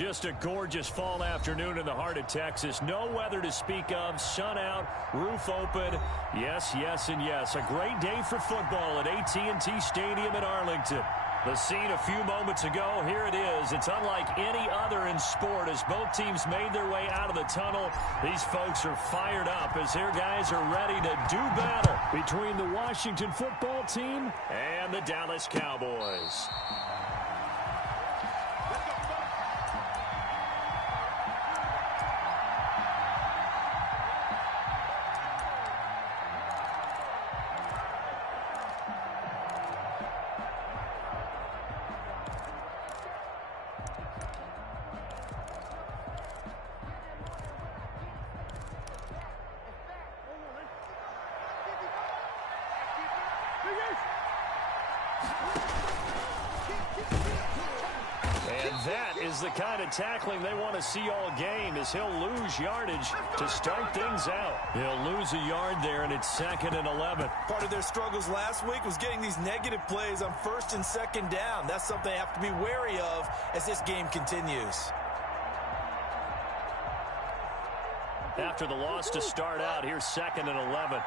Just a gorgeous fall afternoon in the heart of Texas. No weather to speak of. Sun out, roof open. Yes, yes, and yes. A great day for football at AT&T Stadium in Arlington. The scene a few moments ago, here it is. It's unlike any other in sport as both teams made their way out of the tunnel. These folks are fired up as their guys are ready to do battle between the Washington football team and the Dallas Cowboys. That is the kind of tackling they want to see all game as he'll lose yardage to start things out. He'll lose a yard there, and it's 2nd and 11. Part of their struggles last week was getting these negative plays on 1st and 2nd down. That's something they have to be wary of as this game continues. After the loss to start out, here's 2nd and 11.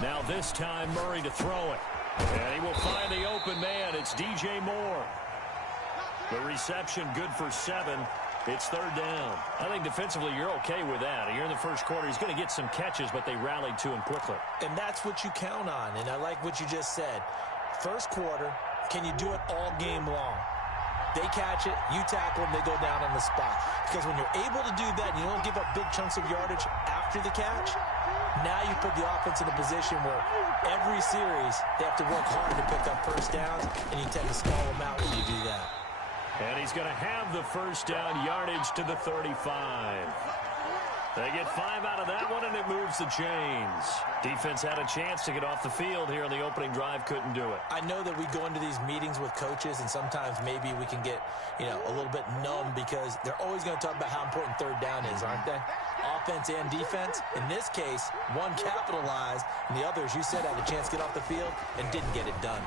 Now this time, Murray to throw it. And he will find the open man. It's DJ Moore. The reception good for 7. It's 3rd down. I think defensively you're okay with that. Here in the first quarter, he's going to get some catches, but they rallied to him quickly. And that's what you count on, and I like what you just said. First quarter, can you do it all game long? They catch it, you tackle them, they go down on the spot. Because when you're able to do that and you don't give up big chunks of yardage after the catch, now you put the offense in a position where every series they have to work hard to pick up first downs, and you tend to stall them out when you do that. And he's going to have the first down yardage to the 35. They get 5 out of that one, and it moves the chains. Defense had a chance to get off the field here in the opening drive, couldn't do it. I know that we go into these meetings with coaches, and sometimes maybe we can get, a little bit numb because they're always going to talk about how important 3rd down is, aren't they? Offense and defense. In this case, one capitalized, and the others, you said, had a chance to get off the field and didn't get it done.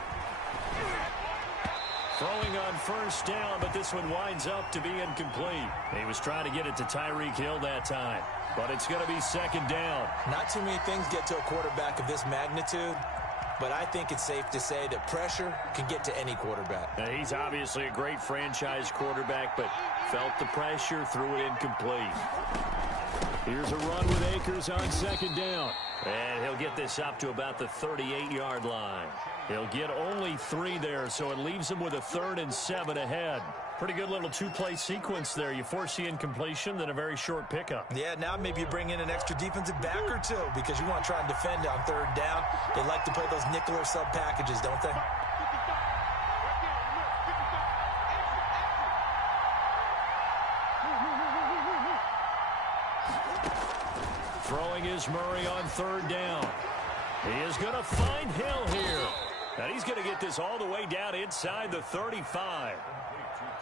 Throwing on first down, but this one winds up to be incomplete. He was trying to get it to Tyreek Hill that time, but it's going to be 2nd down. Not too many things get to a quarterback of this magnitude, but I think it's safe to say that pressure can get to any quarterback. Now, he's obviously a great franchise quarterback, but felt the pressure, threw it incomplete. Here's a run with Akers on 2nd down. And he'll get this up to about the 38-yard line. He'll get only 3 there, so it leaves him with a 3rd and 7 ahead. Pretty good little 2-play sequence there. You force the incompletion, then a very short pickup. Yeah, now maybe you bring in an extra defensive back or two because you want to try and defend on 3rd down. They like to play those nickel or sub packages, don't they? Throwing is Murray on 3rd down. He is going to find Hill here. And he's going to get this all the way down inside the 35.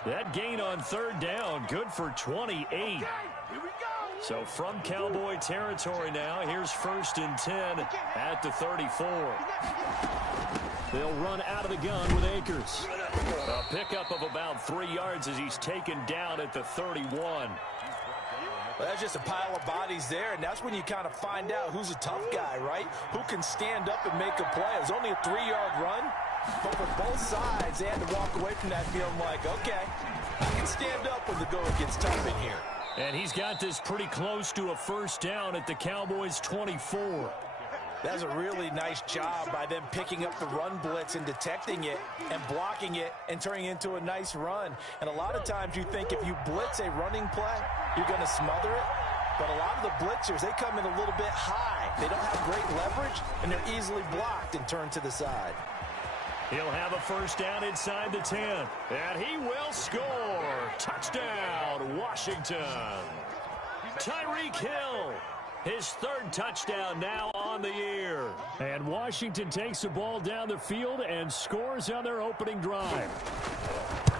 That gain on 3rd down, good for 28. So from Cowboy territory now, here's 1st and 10 at the 34. They'll run out of the gun with Akers. A pickup of about 3 yards as he's taken down at the 31. Well, that's just a pile of bodies there, and that's when you kind of find out who's a tough guy, right? Who can stand up and make a play. It was only a 3-yard run, but for both sides, they had to walk away from that feeling like, okay, I can stand up when the going gets tough in here. And he's got this pretty close to a first down at the Cowboys' 24. That's a really nice job by them picking up the run blitz and detecting it and blocking it and turning it into a nice run. And a lot of times you think if you blitz a running play, you're going to smother it. But a lot of the blitzers, they come in a little bit high. They don't have great leverage, and they're easily blocked and turned to the side. He'll have a first down inside the 10. And he will score. Touchdown, Washington. Tyreek Hill. His 3rd touchdown now on the year. And Washington takes the ball down the field and scores on their opening drive.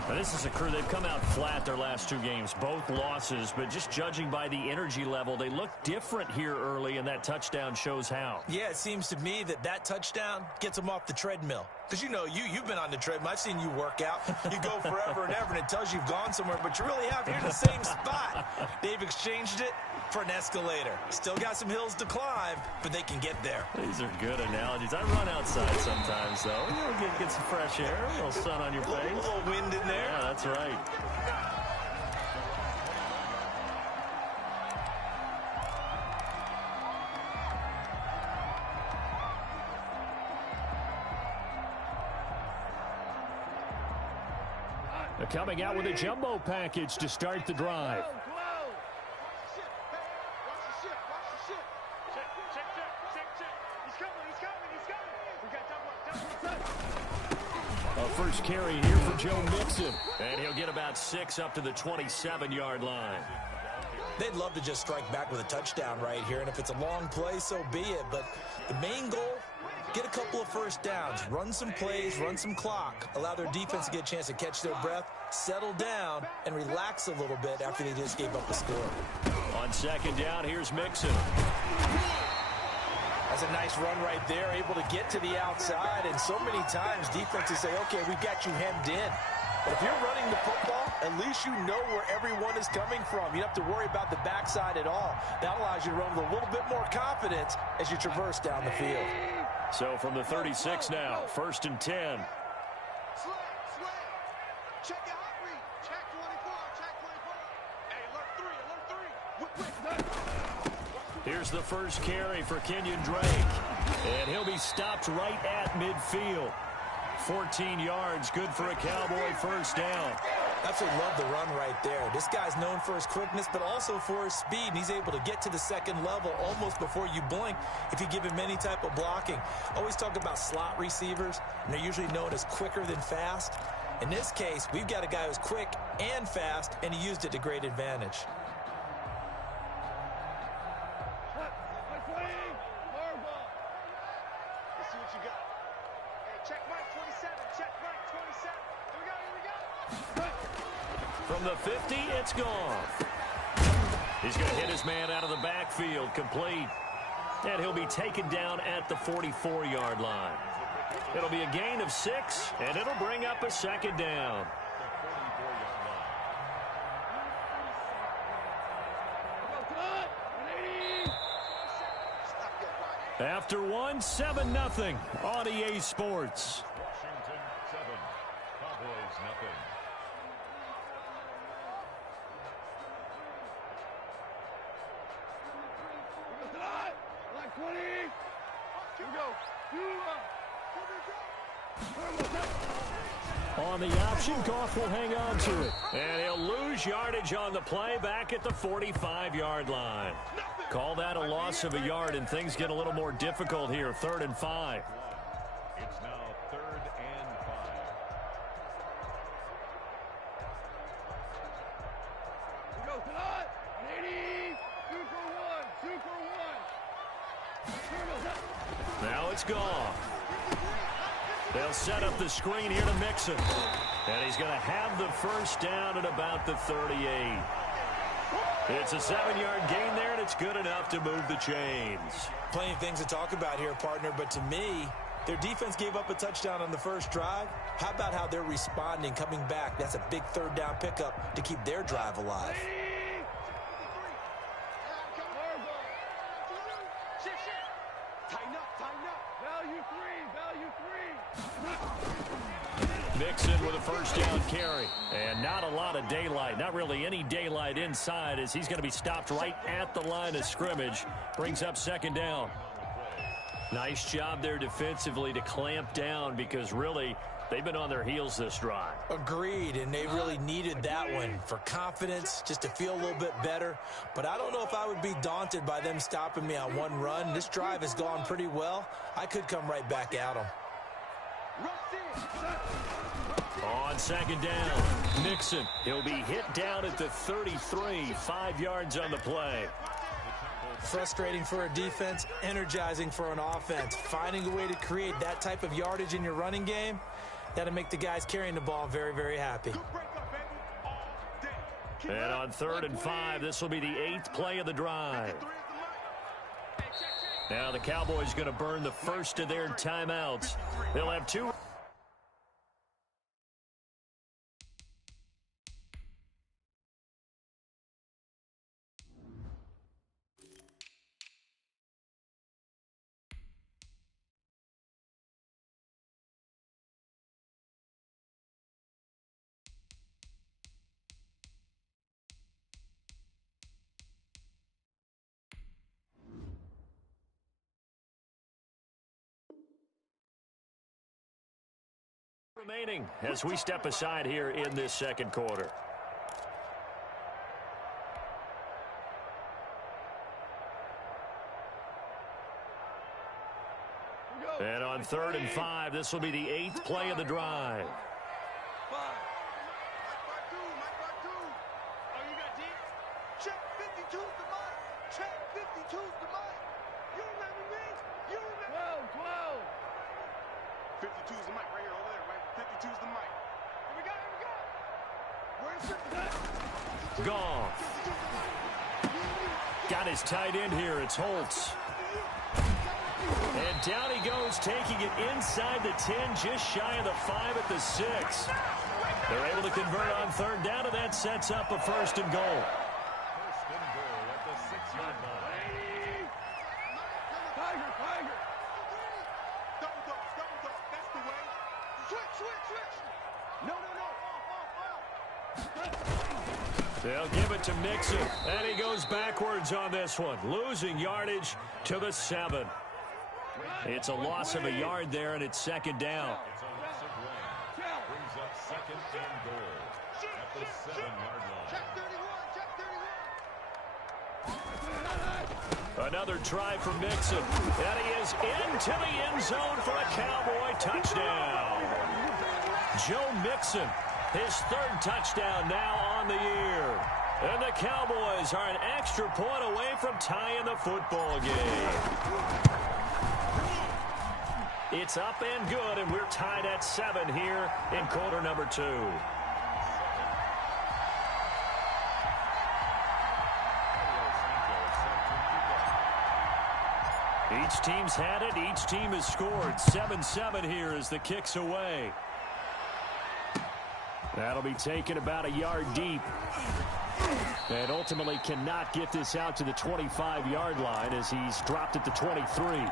Now, this is a crew, they've come out flat their last 2 games, both losses, but just judging by the energy level, they look different here early, and that touchdown shows how. Yeah, it seems to me that touchdown gets them off the treadmill. Because, you know, you've been on the treadmill. I've seen you work out. You go forever and ever, and it tells you you've gone somewhere, but you really have. You're in the same spot. They've exchanged it for an escalator. Still got some hills to climb, but they can get there. These are good analogies. I run outside sometimes, though. You know, get some fresh air, a little sun on your face. A little wind in there. Yeah, that's right. Coming out with a jumbo package to start the drive. A first carry here for Joe Mixon. And he'll get about 6 up to the 27-yard line. They'd love to just strike back with a touchdown right here, and if it's a long play, so be it. But the main goal, get a couple of first downs, run some plays, run some clock, allow their defense to get a chance to catch their breath, settle down, and relax a little bit after they just gave up a score. On second down, here's Mixon. That's a nice run right there, able to get to the outside, and so many times defenses say, okay, we've got you hemmed in. But if you're running the football, at least you know where everyone is coming from. You don't have to worry about the backside at all. That allows you to run with a little bit more confidence as you traverse down the field. So from the 36 now, 1st and 10. Check your hot read. Check 24. Check 24. Hey, alert 3. Here's the first carry for Kenyon Drake. And he'll be stopped right at midfield. 14 yards, good for a Cowboy first down. Absolutely love the run right there. This guy's known for his quickness, but also for his speed. And he's able to get to the second level almost before you blink if you give him any type of blocking. Always talk about slot receivers, and they're usually known as quicker than fast. In this case, we've got a guy who's quick and fast, and he used it to great advantage. Let's see what you got. Hey, check Mike 27. Check Mike 27. Here we go. From the 50, it's gone. He's going to hit his man out of the backfield, complete. And he'll be taken down at the 44-yard line. It'll be a gain of 6, and it'll bring up a second down. After 1, 7-0 on EA Sports. Washington 7, Cowboys nothing. Like 20. Here we go. On the option, Goff will hang on to it. And he'll lose yardage on the play back at the 45-yard line. Call that a loss of a yard, and things get a little more difficult here. 3rd and 5. It's now 3rd and 5. We go tonight. 80. 2 for 1. Now it's Goff. They'll set up the screen here to Mixon. And he's going to have the first down at about the 38. It's a 7-yard gain there, and it's good enough to move the chains. Plenty of things to talk about here, partner, but to me, their defense gave up a touchdown on the first drive. How about how they're responding, coming back? That's a big 3rd down pickup to keep their drive alive. Tighten up. Value 3. Mixon with a first down carry. And not a lot of daylight. Not really any daylight inside as he's going to be stopped right at the line of scrimmage. Brings up 2nd down. Nice job there defensively to clamp down because really they've been on their heels this drive. Agreed, and they really needed that one for confidence, just to feel a little bit better. But I don't know if I would be daunted by them stopping me on one run. This drive has gone pretty well. I could come right back at them. On 2nd down, Mixon. He'll be hit down at the 33, 5 yards on the play. Frustrating for a defense, energizing for an offense. Finding a way to create that type of yardage in your running game, that'll make the guys carrying the ball very, very happy. And on 3rd and 5, this will be the 8th play of the drive. Now the Cowboys going to burn the first of their timeouts. They'll have 2. remaining as we step aside here in this second quarter. And on 3rd and 5, this will be the 8th play of the drive. Check 52's the mic. Check 52's the mic. You remember me? You remember? 12. 52's the mic right here, over there, right? 52's the mic. Here we go, here we go. Where's 52? Gone. Got his tight end here. It's Holtz. And down he goes, taking it inside the 10, just shy of the 5 at the 6. They're able to convert on 3rd down, and that sets up a 1st and goal. At the 6-yard line. Tiger. Double dog. That's the way. Switch. No. Off. They'll give it to Mixon, and he goes backwards on this one, losing yardage to the 7. It's a loss of a yard there, and it's 2nd down. It's a loss of 1. Brings up 2nd and goal at the 7-yard line. Check 31. Another try for Mixon, and he is into the end zone for a Cowboy touchdown. Joe Mixon, his 3rd touchdown now on the year. And the Cowboys are an extra point away from tying the football game. It's up and good, and we're tied at 7 here in quarter number 2. Each team's had it. Each team has scored. 7-7 here as the kick's away. That'll be taken about a yard deep. And ultimately cannot get this out to the 25-yard line as he's dropped at the 23.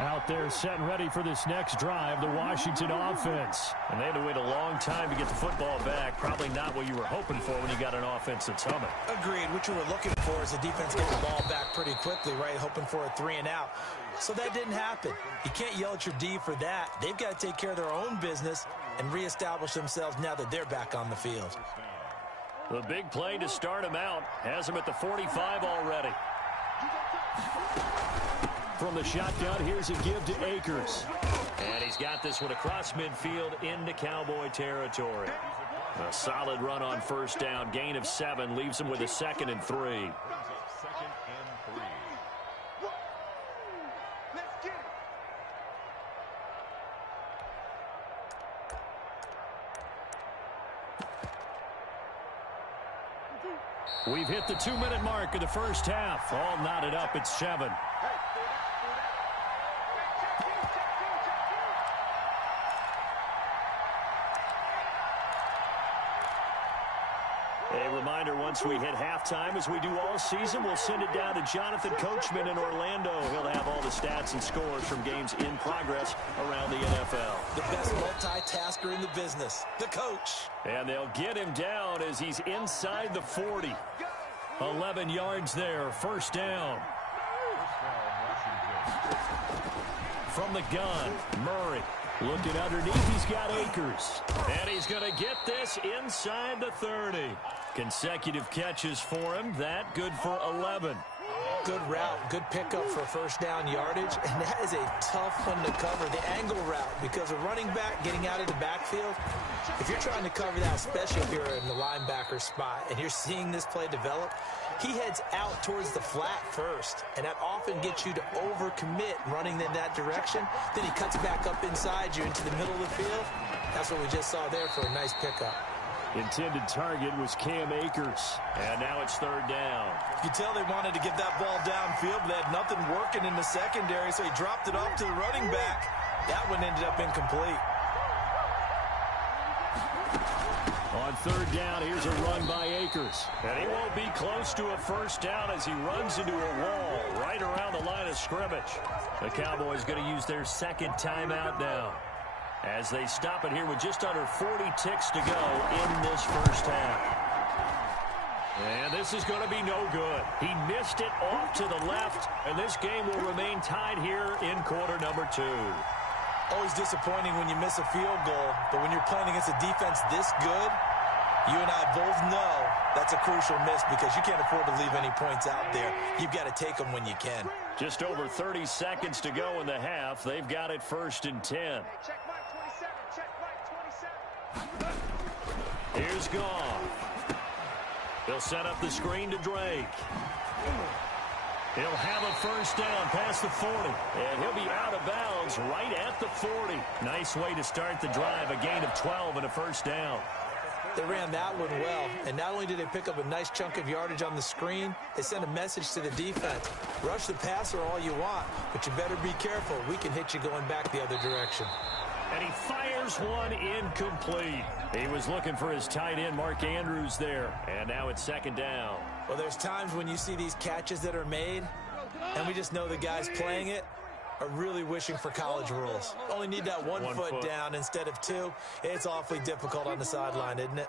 Out there set and ready for this next drive, the Washington offense. And they had to wait a long time to get the football back. Probably not what you were hoping for when you got an offense that's humming. Agreed. What you were looking for is the defense getting the ball back pretty quickly, right? Hoping for a 3 and out. So that didn't happen. You can't yell at your D for that. They've got to take care of their own business and reestablish themselves now that they're back on the field. The big play to start him out has him at the 45 already. From the shotgun, here's a give to Akers. And he's got this one across midfield into Cowboy territory. A solid run on 1st down. Gain of 7 leaves him with a 2nd and 3. 2nd and 3. Let's get it. We've hit the 2-minute mark of the first half. All knotted up at 7. A reminder, once we hit halftime, as we do all season, we'll send it down to Jonathan Coachman in Orlando. He'll have all the stats and scores from games in progress around the NFL. The best multitasker in the business, the coach. And they'll get him down as he's inside the 40. 11 yards there, 1st down. From the gun, Murray. Looking underneath, he's got Akers. And he's going to get this inside the 30. Consecutive catches for him. That good for 11. Good route, good pickup for 1st down yardage, and that is a tough one to cover, the angle route, because a running back getting out of the backfield, if you're trying to cover that, especially if you're in the linebacker spot, and you're seeing this play develop, he heads out towards the flat first, and that often gets you to overcommit running in that direction. Then he cuts back up inside you into the middle of the field. That's what we just saw there for a nice pickup. Intended target was Cam Akers, and now it's 3rd down. You can tell they wanted to get that ball downfield, but they had nothing working in the secondary, so he dropped it off to the running back. That one ended up incomplete. On 3rd down, here's a run by Akers. And he won't be close to a 1st down as he runs into a wall right around the line of scrimmage. The Cowboys going to use their 2nd timeout now, as they stop it here with just under 40 ticks to go in this first half. And this is going to be no good. He missed it off to the left, and this game will remain tied here in quarter number 2. Always disappointing when you miss a field goal, but when you're playing against a defense this good, you and I both know that's a crucial miss because you can't afford to leave any points out there. You've got to take them when you can. Just over 30 seconds to go in the half. They've got it 1st and 10. Hey, check Mike 27. Check Mike 27. Here's Goff. He'll set up the screen to Drake. He'll have a first down past the 40. And he'll be out of bounds right at the 40. Nice way to start the drive. A gain of 12 and a first down. They ran that one well, and not only did they pick up a nice chunk of yardage on the screen, they sent a message to the defense. Rush the passer all you want, but you better be careful. We can hit you going back the other direction. And he fires one incomplete. He was looking for his tight end, Mark Andrews, there. And now it's 2nd down. Well, there's times when you see these catches that are made, and we just know the guys playing it are really wishing for college rules. Only need that one foot down instead of 2. It's awfully difficult on the sideline, isn't it?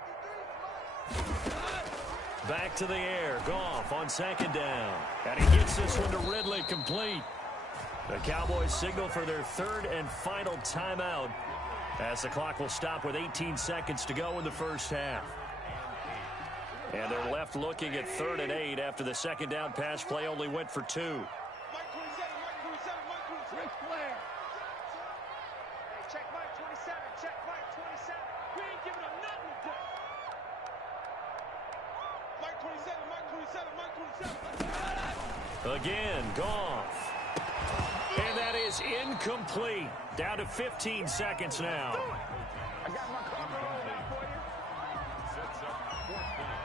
Back to the air. Goff on 2nd down. And he gets this one to Ridley, complete. The Cowboys signal for their 3rd and final timeout as the clock will stop with 18 seconds to go in the first half. And they're left looking at 3rd and 8 after the 2nd down pass play only went for 2. Mike 27. Rick Flair. Hey, check Mike 27. Check Mike 27. We ain't giving up nothing today. Mike 27. Mike 27. Mike 27. Again, Goff. And that is incomplete. Down to 15 seconds now. I got my cover all that for you. Sets up 4th down.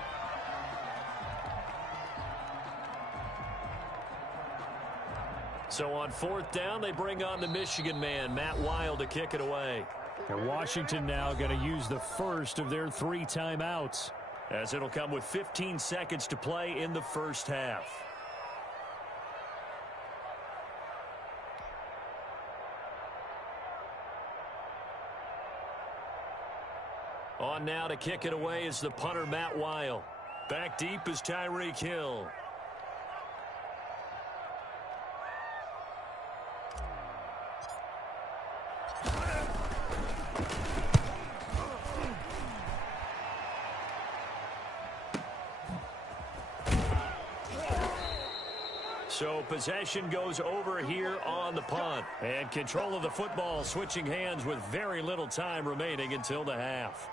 So on 4th down, they bring on the Michigan man, Matt Wild, to kick it away. And Washington now going to use the first of their 3 timeouts, as it'll come with 15 seconds to play in the first half. On now to kick it away is the punter, Matt Wild. Back deep is Tyreek Hill. So possession goes over here on the punt. And control of the football switching hands with very little time remaining until the half.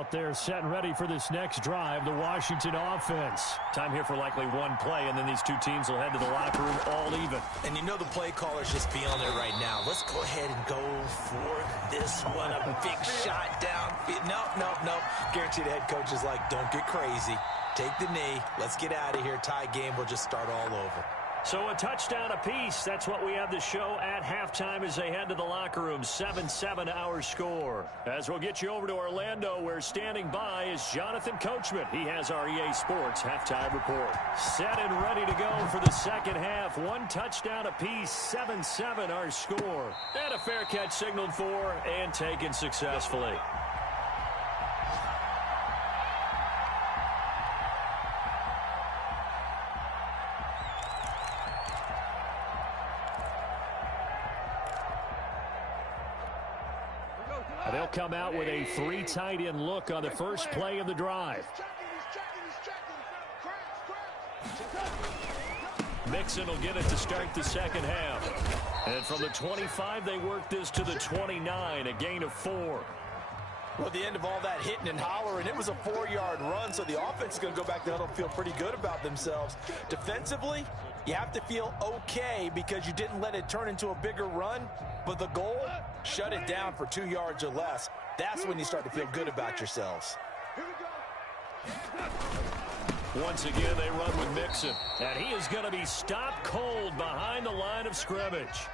out there set and ready for this next drive, the Washington offense. Time here for likely one play, and then these two teams will head to the locker room all even. And you know the play caller's just feeling it right now. Let's go ahead and go for this one. A big shot down. Nope. Guarantee the head coach is like, don't get crazy. Take the knee. Let's get out of here. Tie game. We'll just start all over. So a touchdown apiece. That's what we have the show at halftime as they head to the locker room. 7-7 our score. As we'll get you over to Orlando, where standing by is Jonathan Coachman. He has our EA Sports halftime report. Set and ready to go for the second half. One touchdown apiece. 7-7 our score. And a fair catch signaled for and taken successfully. They'll come out with a 3 tight end look on the first play of the drive. Mixon will get it to start the second half. And from the 25, they work this to the 29, a gain of 4. Well, at the end of all that hitting and hollering, it was a 4-yard run, so the offense is going to go back to huddle and feel pretty good about themselves. Defensively, you have to feel okay because you didn't let it turn into a bigger run, but the goal, shut it down for 2 yards or less. That's when you start to feel good about yourselves. Once again, they run with Mixon, and he is going to be stopped cold behind the line of scrimmage.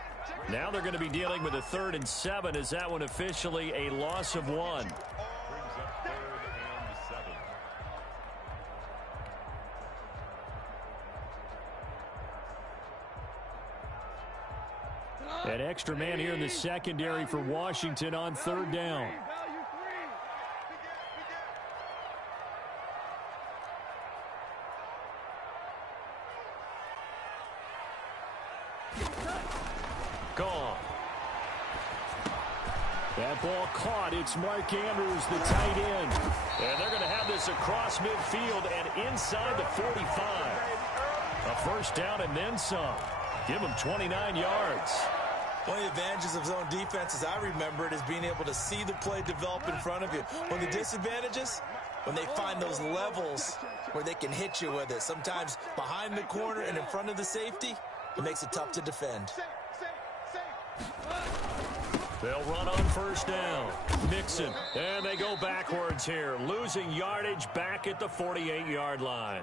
Now they're going to be dealing with a 3rd and 7. Is that one officially a loss of 1? Brings up 3rd and 7. An extra man here in the secondary for Washington on third down. Gone. That ball caught. It's Mark Andrews, the tight end. And they're going to have this across midfield and inside the 45. A first down and then some. Give them 29 yards. One of the advantages of zone defense, as I remember it, is being able to see the play develop in front of you. One of the disadvantages, when they find those levels where they can hit you with it. Sometimes behind the corner and in front of the safety, it makes it tough to defend. They'll run on first down. Mixon. And they go backwards here. Losing yardage back at the 48-yard line.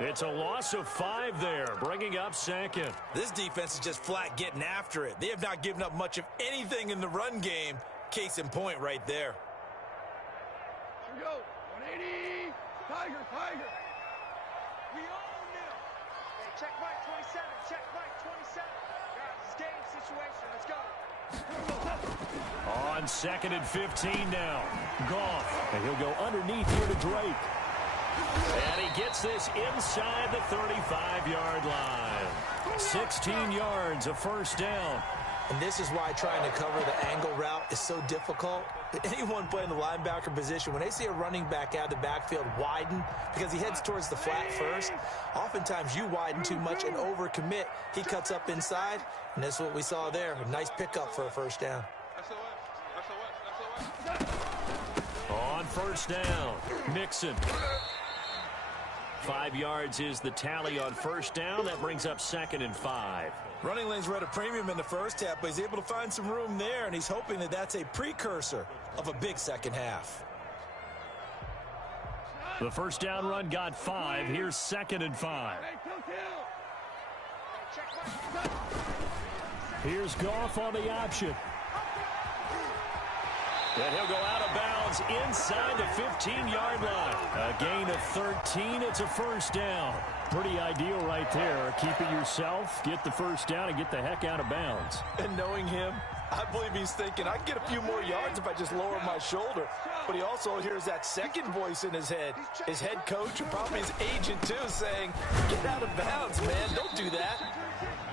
It's a loss of 5 there, bringing up second. This defense is just flat getting after it. They have not given up much of anything in the run game. Case in point right there. Here we go. 180. Tiger, Tiger. We own them. Hey, check Mike 27. Check Mike 27. Guys, it's game situation. Let's go. On second and 15 now. Goff. And he'll go underneath here to Drake. And he gets this inside the 35-yard line. 16 yards, a first down. And this is why trying to cover the angle route is so difficult. Anyone playing the linebacker position, when they see a running back out of the backfield widen because he heads towards the flat first, oftentimes you widen too much and overcommit. He cuts up inside, and that's what we saw there. A nice pickup for a first down. On first down, Mixon. 5 yards is the tally on first down. That brings up second and 5. Running lanes were at a premium in the first half, but he's able to find some room there, and he's hoping that that's a precursor of a big second half. The first down run got 5. Here's second and 5. Here's Goff on the option. And he'll go out of bounds inside the 15-yard line. A gain of 13. It's a first down. Pretty ideal right there. Keep it yourself, get the first down, and get the heck out of bounds. And knowing him, I believe he's thinking, I can get a few more yards if I just lower my shoulder. But he also hears that second voice in his head. His head coach, and probably his agent too, saying, get out of bounds, man. Don't do that.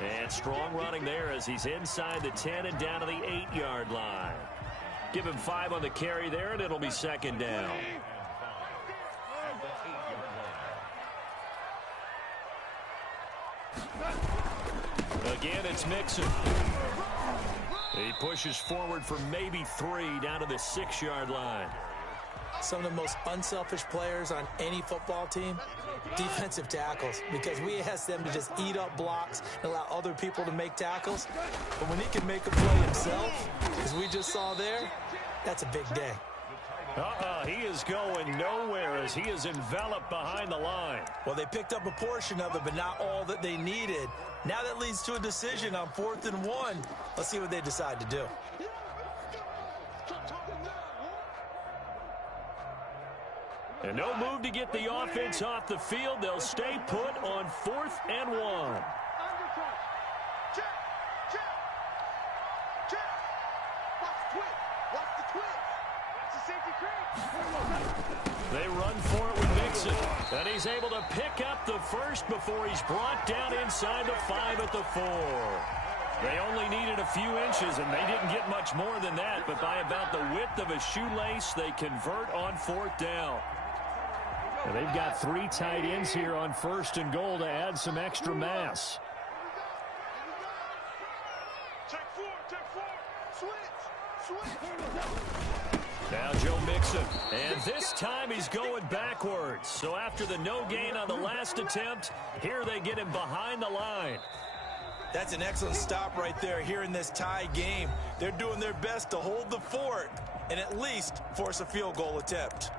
And strong running there as he's inside the 10 and down to the 8-yard line. Give him 5 on the carry there, and it'll be second down. Again, it's Mixon. He pushes forward for maybe 3 down to the 6-yard line. Some of the most unselfish players on any football team, defensive tackles, because we ask them to just eat up blocks and allow other people to make tackles. But when he can make a play himself, as we just saw there, that's a big day. He is going nowhere as he is enveloped behind the line. Well, they picked up a portion of it, but not all that they needed. Now that leads to a decision on 4th and 1. Let's see what they decide to do. And no move to get the offense off the field. They'll stay put on 4th and 1. They run for it with Mixon. And he's able to pick up the first before he's brought down inside the 5 at the 4. They only needed a few inches, and they didn't get much more than that. But by about the width of a shoelace, they convert on 4th down. And they've got 3 tight ends here on 1st and goal to add some extra mass. Check 4, switch. Now Joe Mixon, and this time he's going backwards. So after the no gain on the last attempt, here they get him behind the line. That's an excellent stop right there here in this tie game. They're doing their best to hold the fort and at least force a field goal attempt.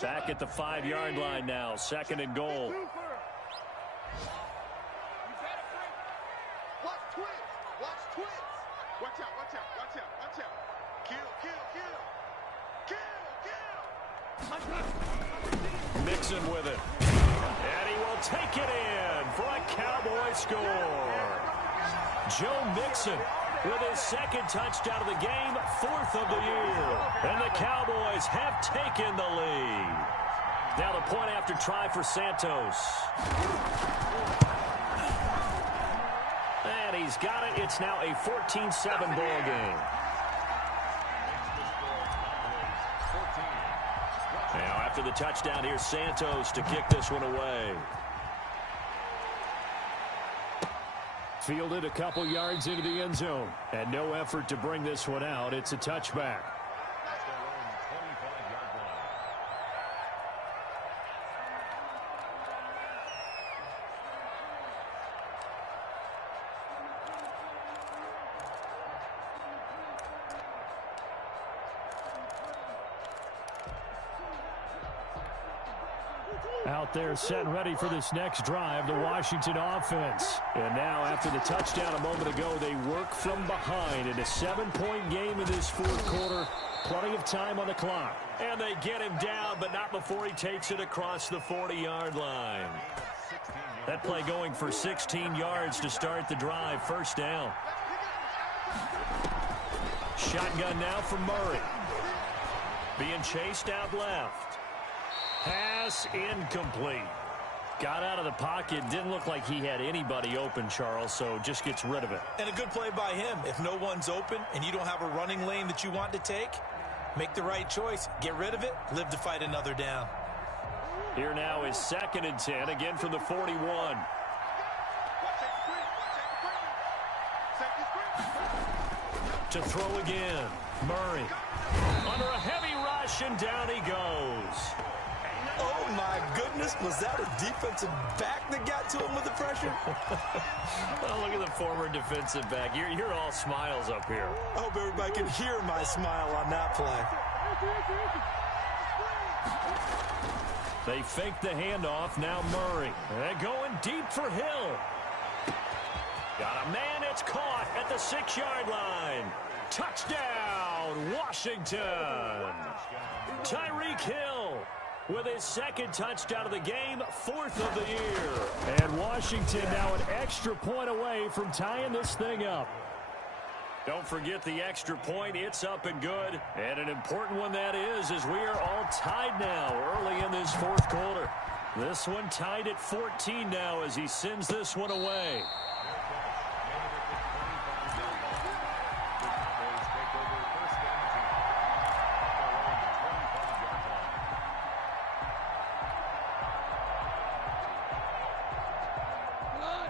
Back at the 5-yard line now, 2nd and goal. Mixon with it. And he will take it in for a Cowboy score. Joe Mixon with his second touchdown of the game, 4th of the year. And the Cowboys have taken the lead. Now the point after try for Santos. And he's got it. It's now a 14-7 ball game. Now after the touchdown, here's Santos to kick this one away. Fielded a couple yards into the end zone. And no effort to bring this one out. It's a touchback. Out there set and ready for this next drive, the Washington offense. And now after the touchdown a moment ago, they work from behind in a 7-point game in this 4th quarter. Plenty of time on the clock. And they get him down, but not before he takes it across the 40-yard line. That play going for 16 yards to start the drive. First down. Shotgun now from Murray. Being chased out left. Pass incomplete. Got out of the pocket. Didn't look like he had anybody open, Charles, so just gets rid of it. And a good play by him. If no one's open and you don't have a running lane that you want to take, make the right choice. Get rid of it. Live to fight another down. Here now is 2nd and 10, again from the 41. To throw again. Murray. Under a heavy rush, and down he goes. Oh, my goodness. Was that a defensive back that got to him with the pressure? Well, look at the former defensive back. You're all smiles up here. I hope everybody can hear my smile on that play. They fake the handoff. Now Murray. They're going deep for Hill. Got a man. It's caught at the 6-yard line. Touchdown, Washington. Tyreek Hill with his 2nd touchdown of the game, 4th of the year. And Washington now an extra point away from tying this thing up. Don't forget the extra point. It's up and good. And an important one that is, as we are all tied now early in this 4th quarter. This one tied at 14 now as he sends this one away.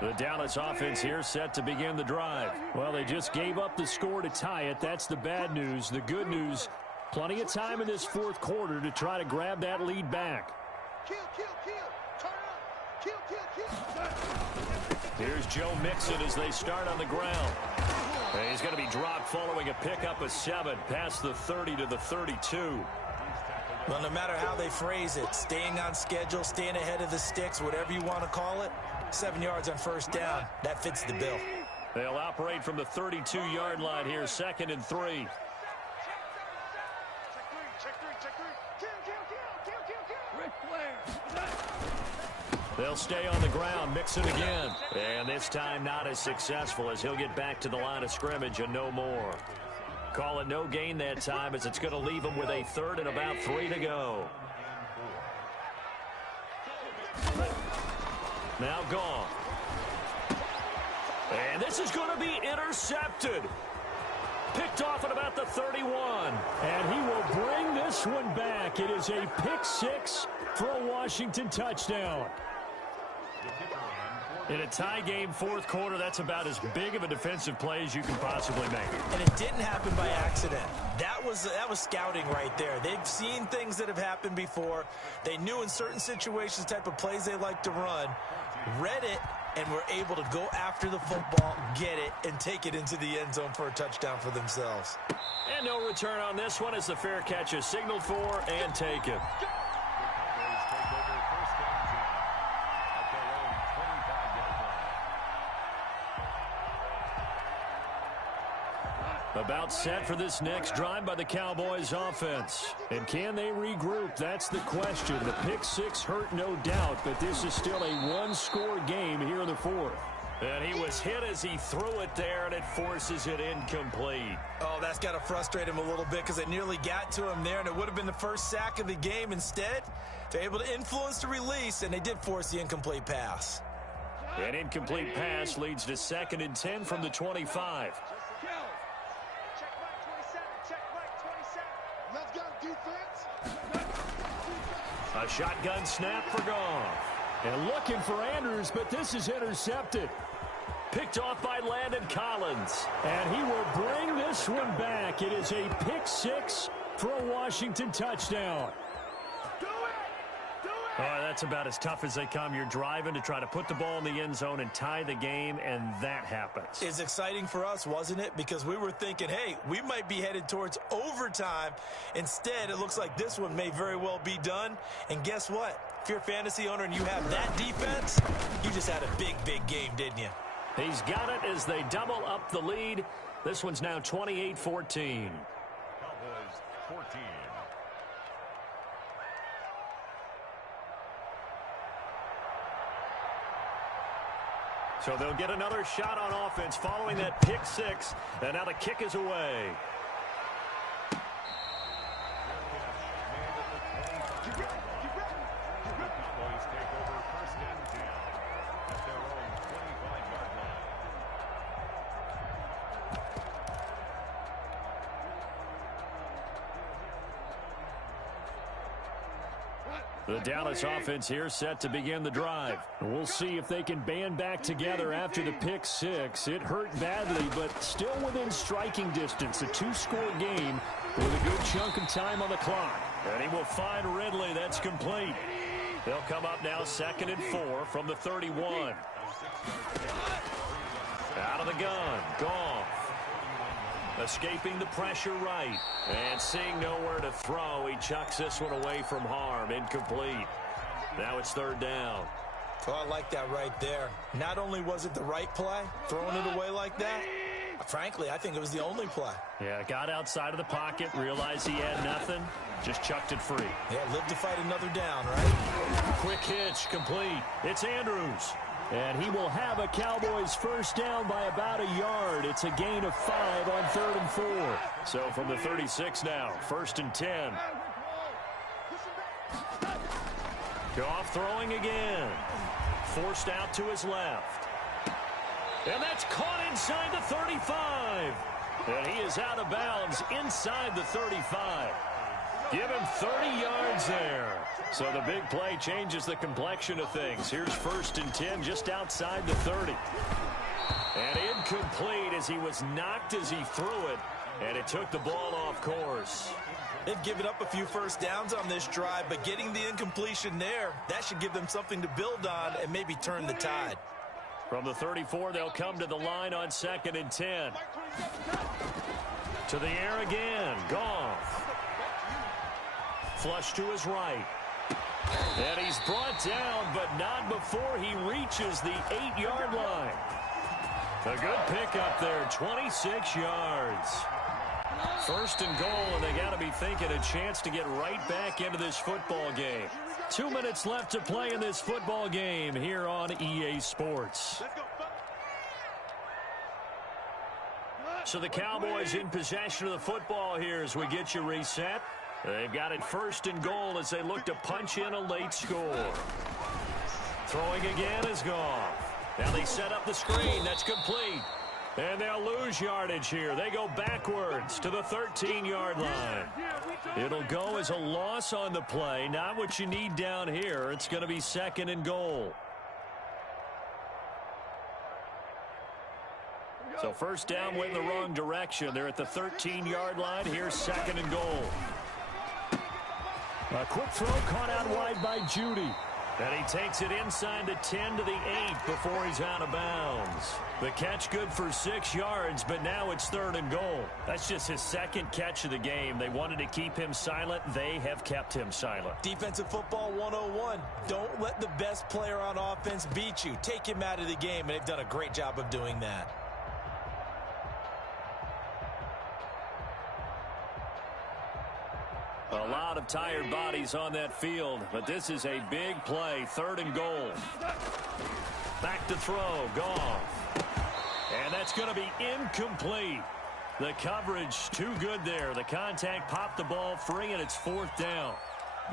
The Dallas offense here set to begin the drive. Well, they just gave up the score to tie it. That's the bad news. The good news, plenty of time in this 4th quarter to try to grab that lead back. Kill, kill, kill. Turn up. Kill, kill, kill. Here's Joe Mixon as they start on the ground. And he's going to be dropped following a pickup of 7 past the 30 to the 32. Well, no matter how they phrase it, staying on schedule, staying ahead of the sticks, whatever you want to call it, 7 yards on first down. That fits the bill. They'll operate from the 32-yard line here, 2nd and 3. They'll stay on the ground, Mixon again. And this time not as successful as he'll get back to the line of scrimmage and no more. Call it no gain that time as it's going to leave him with a 3rd and about 3 to go. Now gone. And this is going to be intercepted. Picked off at about the 31. And he will bring this one back. It is a pick 6 for a Washington touchdown. In a tie game, 4th quarter, that's about as big of a defensive play as you can possibly make. And it didn't happen by accident. That was scouting right there. They've seen things that have happened before. They knew in certain situations the type of plays they like to run, read it, and were able to go after the football, get it, and take it into the end zone for a touchdown for themselves. And no return on this one as the fair catch is signaled for and taken. A About set for this next drive by the Cowboys offense. And can they regroup? That's the question. The pick six hurt, no doubt, but this is still a one-score game here in the fourth. And he was hit as he threw it there, and it forces it incomplete. Oh, that's got to frustrate him a little bit because it nearly got to him there, and it would have been the first sack of the game. Instead, they're able to influence the release, and they did force the incomplete pass. An incomplete pass leads to 2nd and 10 from the 25. Let's go, defense. A shotgun snap for Goff. And looking for Andrews, but this is intercepted. Picked off by Landon Collins. And he will bring this one back. It is a pick six for a Washington touchdown. Oh, that's about as tough as they come. You're driving to try to put the ball in the end zone and tie the game, and that happens. It's exciting for us, wasn't it? Because we were thinking, hey, we might be headed towards overtime. Instead, it looks like this one may very well be done. And guess what? If you're a fantasy owner and you have that defense, you just had a big, big game, didn't you? He's got it as they double up the lead. This one's now 28-14. Cowboys 14. So they'll get another shot on offense following that pick six. And now the kick is away. Cowboys take over 1st and 10 at their own 25-yard line. The Dallas offense here set to begin the drive. We'll see if they can band back together after the pick six. It hurt badly, but still within striking distance. A two-score game with a good chunk of time on the clock. And he will find Ridley. That's complete. They'll come up now 2nd and 4 from the 31. Out of the gun. Goff. Escaping the pressure right. And seeing nowhere to throw, he chucks this one away from harm. Incomplete. Now it's 3rd down. Oh, I like that right there. Not only was it the right play, throwing it away like that, frankly, I think it was the only play. Yeah, got outside of the pocket, realized he had nothing, just chucked it free. Yeah, live to fight another down, right? Quick hitch, complete. It's Andrews. And he will have a Cowboys first down by about a yard. It's a gain of 5 on 3rd and 4. So from the 36 now, 1st and 10. Goff throwing again. Forced out to his left. And that's caught inside the 35. And he is out of bounds inside the 35. Give him 30 yards there. So the big play changes the complexion of things. Here's 1st and 10 just outside the 30. And incomplete as he was knocked as he threw it. And it took the ball off course. They've given up a few first downs on this drive, but getting the incompletion there, that should give them something to build on and maybe turn the tide. From the 34, they'll come to the line on 2nd and 10. To the air again. Goff. Flush to his right. And he's brought down, but not before he reaches the 8-yard line. A good pickup there, 26 yards. 1st and goal, and they got to be thinking a chance to get right back into this football game. 2 minutes left to play in this football game here on EA Sports. So the Cowboys in possession of the football here as we get you reset. They've got it 1st and goal as they look to punch in a late score. Throwing again is Goff. Now they set up the screen. That's complete. And they'll lose yardage here. They go backwards to the 13-yard line. It'll go as a loss on the play. Not what you need down here. It's going to be 2nd and goal. So first down went in the wrong direction. They're at the 13-yard line. Here's 2nd and goal. A quick throw caught out wide by Judy. And he takes it inside the 10 to the 8 before he's out of bounds. The catch good for 6 yards, but now it's 3rd and goal. That's just his 2nd catch of the game. They wanted to keep him silent. They have kept him silent. Defensive football 101. Don't let the best player on offense beat you. Take him out of the game, and they've done a great job of doing that. A lot of tired bodies on that field, but this is a big play, 3rd and goal. Back to throw, Goff. And that's going to be incomplete. The coverage too good there. The contact popped the ball free, and it's 4th down.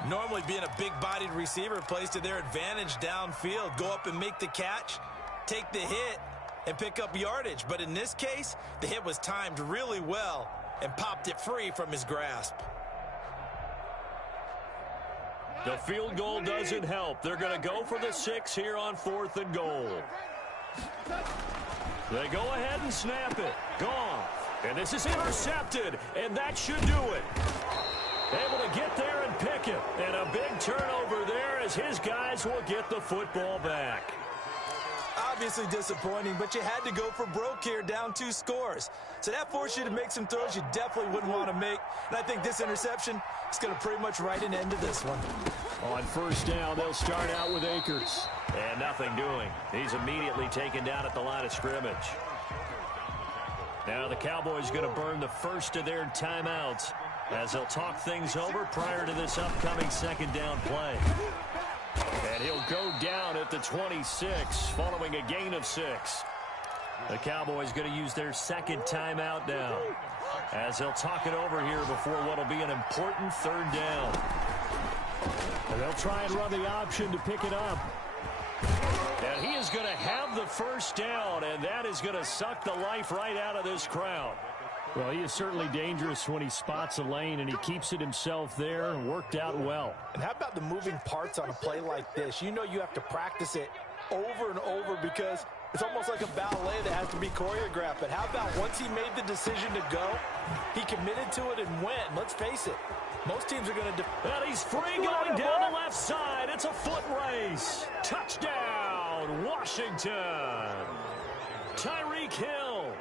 Normally being a big-bodied receiver plays to their advantage downfield. Go up and make the catch, take the hit, and pick up yardage. But in this case, the hit was timed really well and popped it free from his grasp. The field goal doesn't help. They're going to go for the 6 here on 4th and goal. They go ahead and snap it. Gone. And this is intercepted, and that should do it. Able to get there and pick it. And a big turnover there as his guys will get the football back. Obviously disappointing, but you had to go for broke here, down 2 scores. So that forced you to make some throws you definitely wouldn't want to make. And I think this interception is going to pretty much write an end to this one. On 1st down, they'll start out with Akers. And nothing doing. He's immediately taken down at the line of scrimmage. Now the Cowboys going to burn the first of their timeouts as they'll talk things over prior to this upcoming 2nd down play. And he'll go down at the 26 following a gain of 6. The Cowboys going to use their 2nd timeout now as they'll talk it over here before what will be an important 3rd down. And they'll try and run the option to pick it up. And he is going to have the 1st down, and that is going to suck the life right out of this crowd. Well, he is certainly dangerous when he spots a lane, and he keeps it himself there and worked out well. And how about the moving parts on a play like this? You know you have to practice it over and over because it's almost like a ballet that has to be choreographed. But how about once he made the decision to go, he committed to it and went. Let's face it, most teams are going to... And he's free going down the left side. It's a foot race. Touchdown, Washington. Tyreek Hill.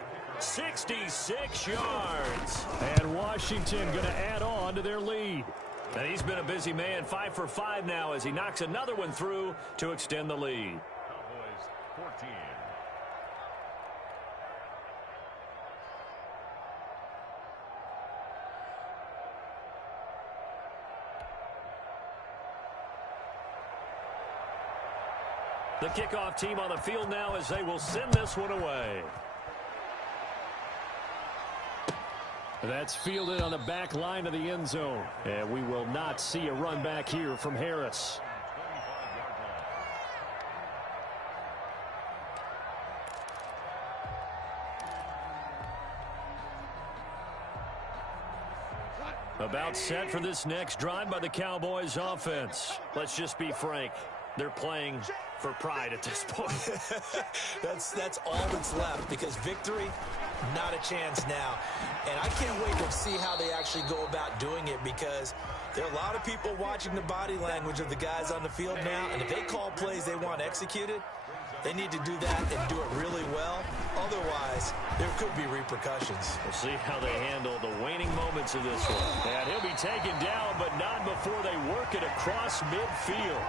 66 yards. And Washington going to add on to their lead. And he's been a busy man, 5 for 5 now as he knocks another one through to extend the lead. Cowboys 14. The kickoff team on the field now as they will send this one away. That's fielded on the back line of the end zone. And we will not see a run back here from Harris. About set for this next drive by the Cowboys offense. Let's just be frank. They're playing for pride at this point. That's all that's left because victory, not a chance now. And I can't wait to see how they actually go about doing it because there are a lot of people watching the body language of the guys on the field now. And if they call plays they want executed, they need to do that and do it really well. Otherwise, there could be repercussions. We'll see how they handle the waning moments of this one. And he'll be taken down, but not before they work it across midfield.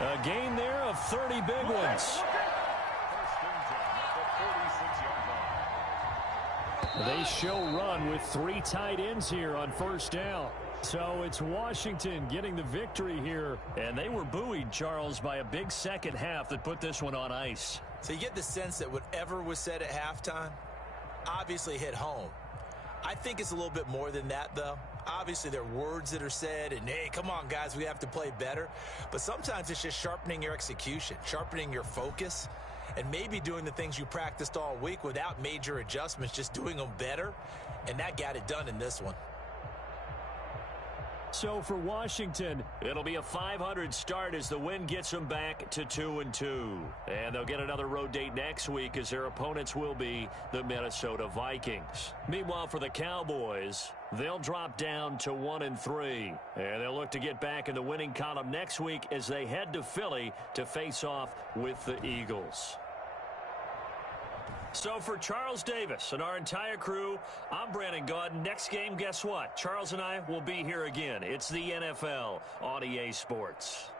A gain there of 30 big ones. They show run with 3 tight ends here on 1st down. So it's Washington getting the victory here. And they were buoyed, Charles, by a big 2nd half that put this one on ice. So you get the sense that whatever was said at halftime obviously hit home. I think it's a little bit more than that, though. Obviously, there are words that are said, and, hey, come on, guys, we have to play better. But sometimes it's just sharpening your execution, sharpening your focus, and maybe doing the things you practiced all week without major adjustments, just doing them better. And that got it done in this one. So for Washington, it'll be a .500 start as the win gets them back to 2-2. And they'll get another road date next week as their opponents will be the Minnesota Vikings. Meanwhile, for the Cowboys, they'll drop down to 1-3. And they'll look to get back in the winning column next week as they head to Philly to face off with the Eagles. So for Charles Davis and our entire crew, I'm Brandon Gaudin. Next game, guess what? Charles and I will be here again. It's the NFL on EA Sports.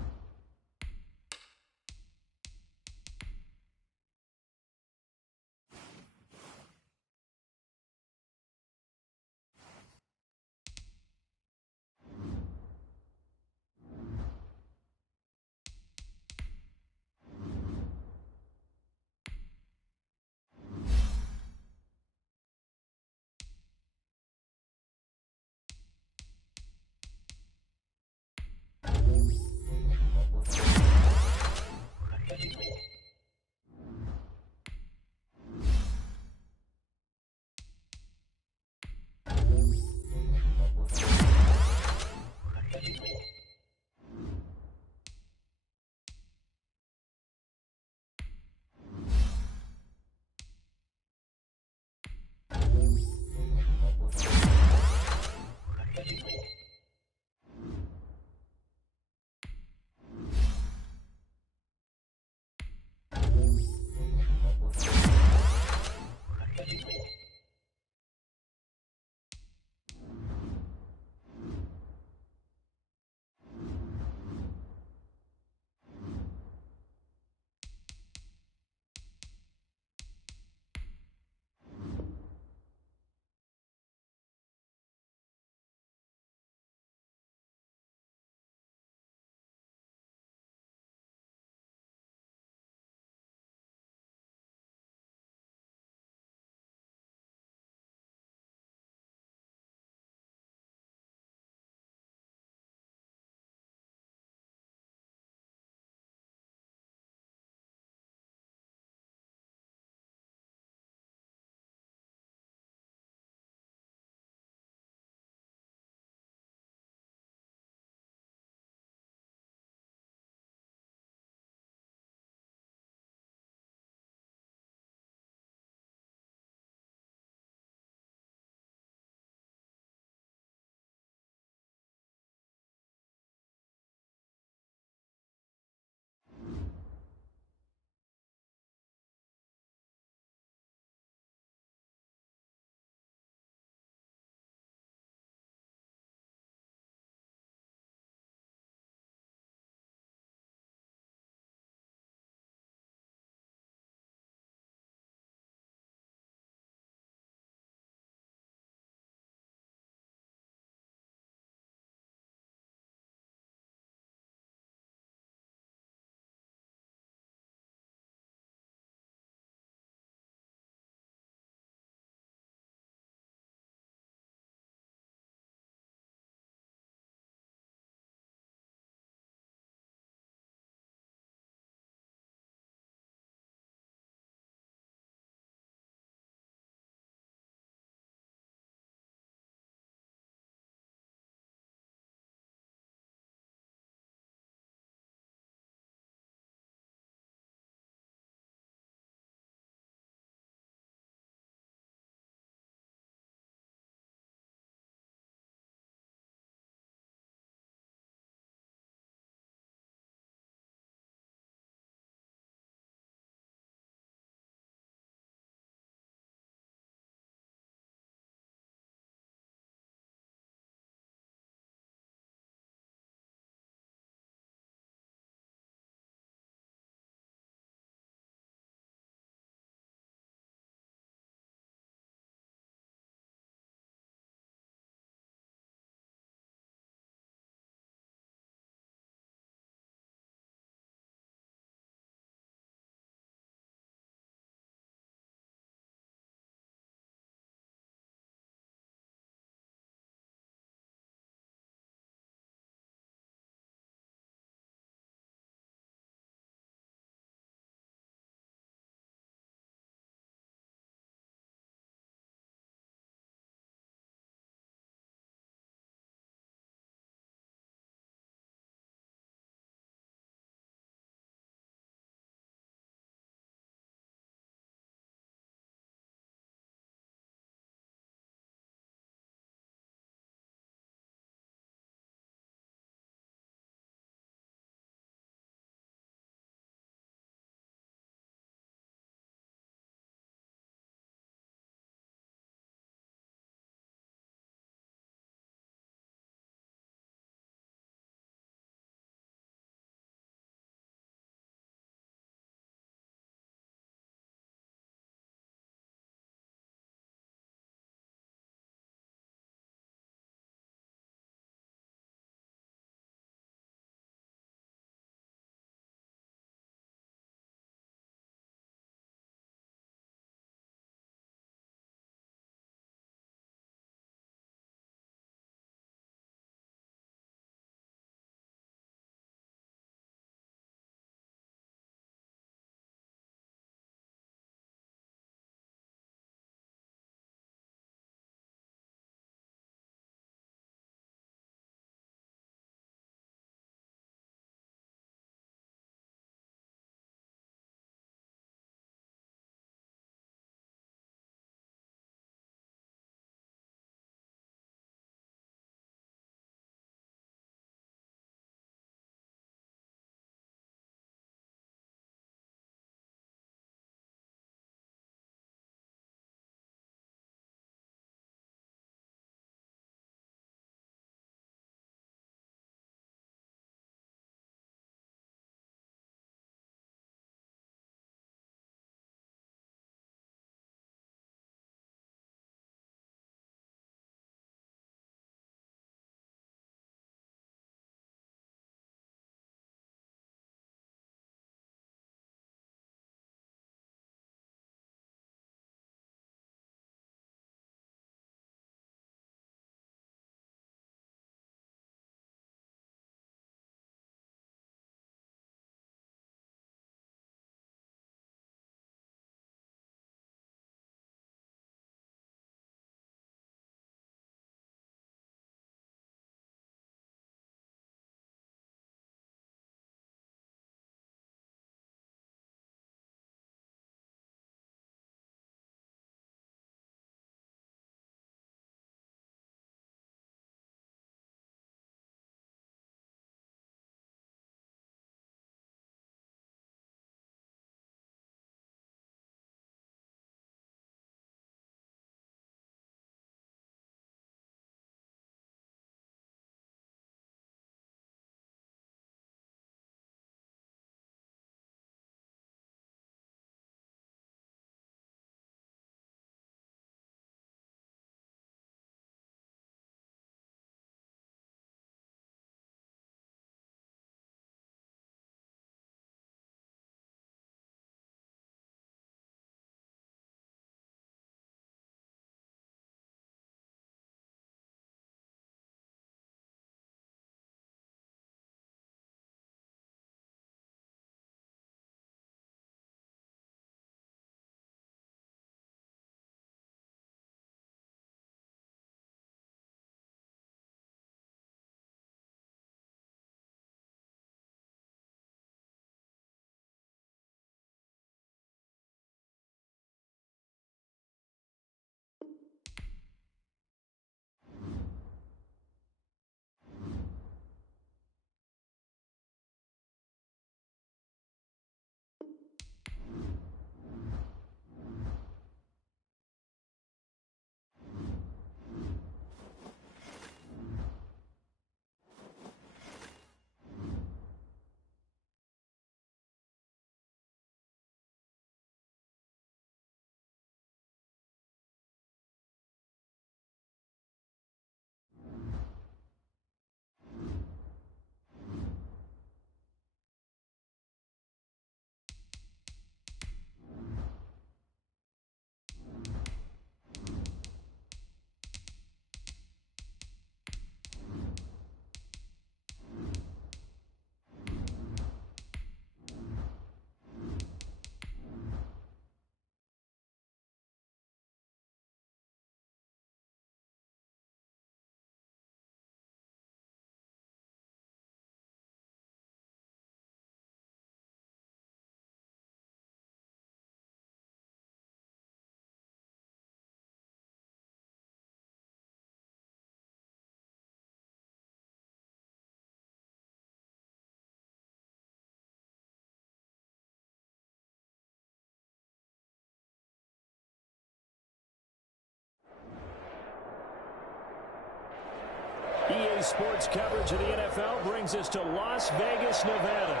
Today's sports coverage of the NFL brings us to Las Vegas, Nevada.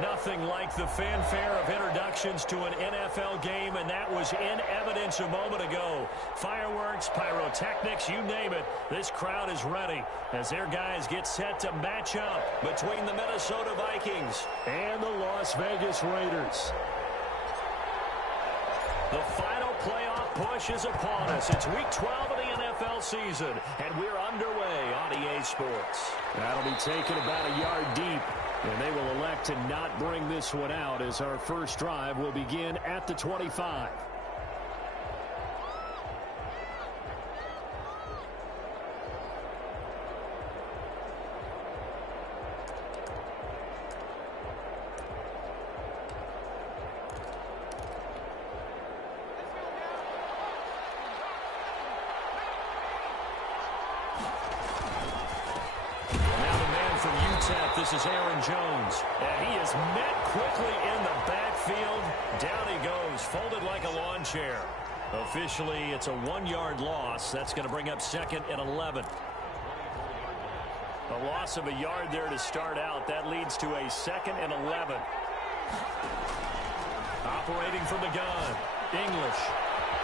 Nothing like the fanfare of introductions to an NFL game, and that was in evidence a moment ago. Fireworks, pyrotechnics, you name it. This crowd is ready as their guys get set to match up between the Minnesota Vikings and the Las Vegas Raiders. The final playoff push is upon us. It's week 12 of the NFL season, and we're underway on EA Sports. That'll be taken about a yard deep, and they will elect to not bring this one out as our first drive will begin at the 25. This is Aaron Jones, and he is met quickly in the backfield. Down he goes, folded like a lawn chair. Officially, it's a 1-yard loss. That's going to bring up 2nd and 11. A loss of a yard there to start out. That leads to a 2nd and 11. Operating from the gun, English.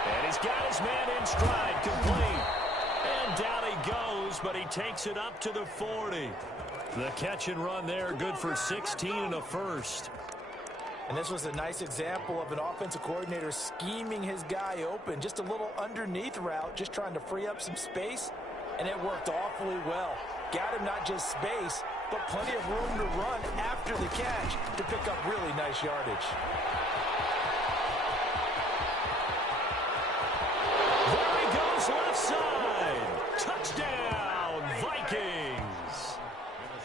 And he's got his man in stride, complete. And down he goes, but he takes it up to the 40. The catch and run there, good for 16 and a first. And this was a nice example of an offensive coordinator scheming his guy open. Just a little underneath route, just trying to free up some space, and it worked awfully well. Got him not just space, but plenty of room to run after the catch to pick up really nice yardage. There he goes left side. Touchdown, Vikings.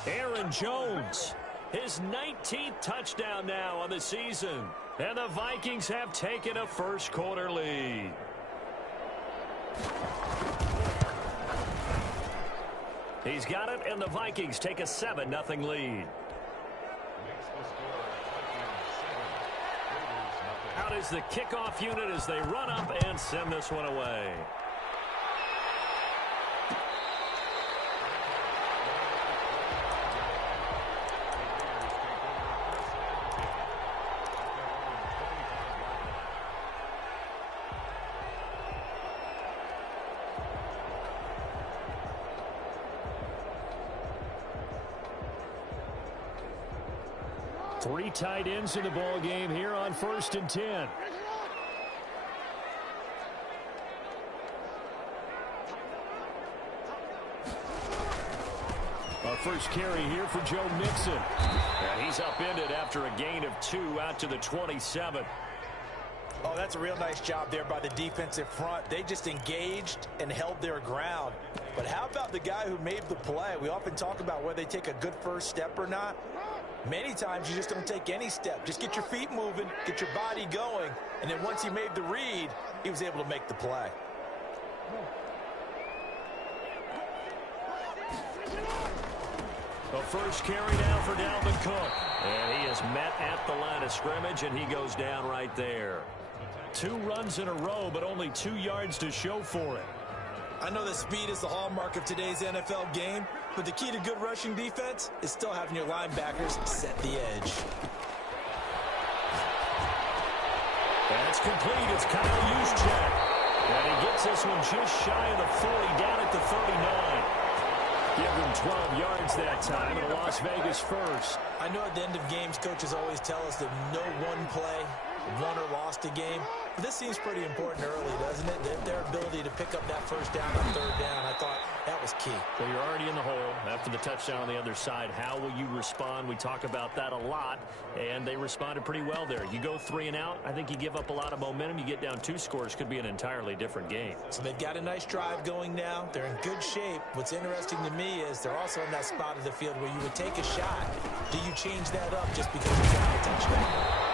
Aaron Jones, his 19th touchdown now on the season. And the Vikings have taken a first-quarter lead. He's got it, and the Vikings take a 7-0 lead. Out is the kickoff unit as they run up and send this one away. Three tight ends in the ball game here on 1st and 10. A first carry here for Joe Mixon. And he's upended after a gain of 2 out to the 27. Oh, that's a real nice job there by the defensive front. They just engaged and held their ground. But how about the guy who made the play? We often talk about whether they take a good first step or not. Many times you just don't take any step. Just get your feet moving, get your body going, and then once he made the read, he was able to make the play. The first carry now for Dalvin Cook. And he is met at the line of scrimmage, and he goes down right there. 2 runs in a row, but only 2 yards to show for it. I know that speed is the hallmark of today's NFL game, but the key to good rushing defense is still having your linebackers set the edge. That's complete. It's Kyle Juszczyk. And he gets this one just shy of the 40, down at the 39. Give them 12 yards that time, and a Las Vegas first. I know at the end of games, coaches always tell us that no one play won or lost a game. But this seems pretty important early, doesn't it? Their ability to pick up that first down on 3rd down, I thought that was key. So you're already in the hole after the touchdown on the other side. How will you respond? We talk about that a lot, and they responded pretty well there. You go 3 and out, I think you give up a lot of momentum. You get down 2 scores, could be an entirely different game. So they've got a nice drive going now. They're in good shape. What's interesting to me is they're also in that spot of the field where you would take a shot. Do you change that up just because you got a touchdown?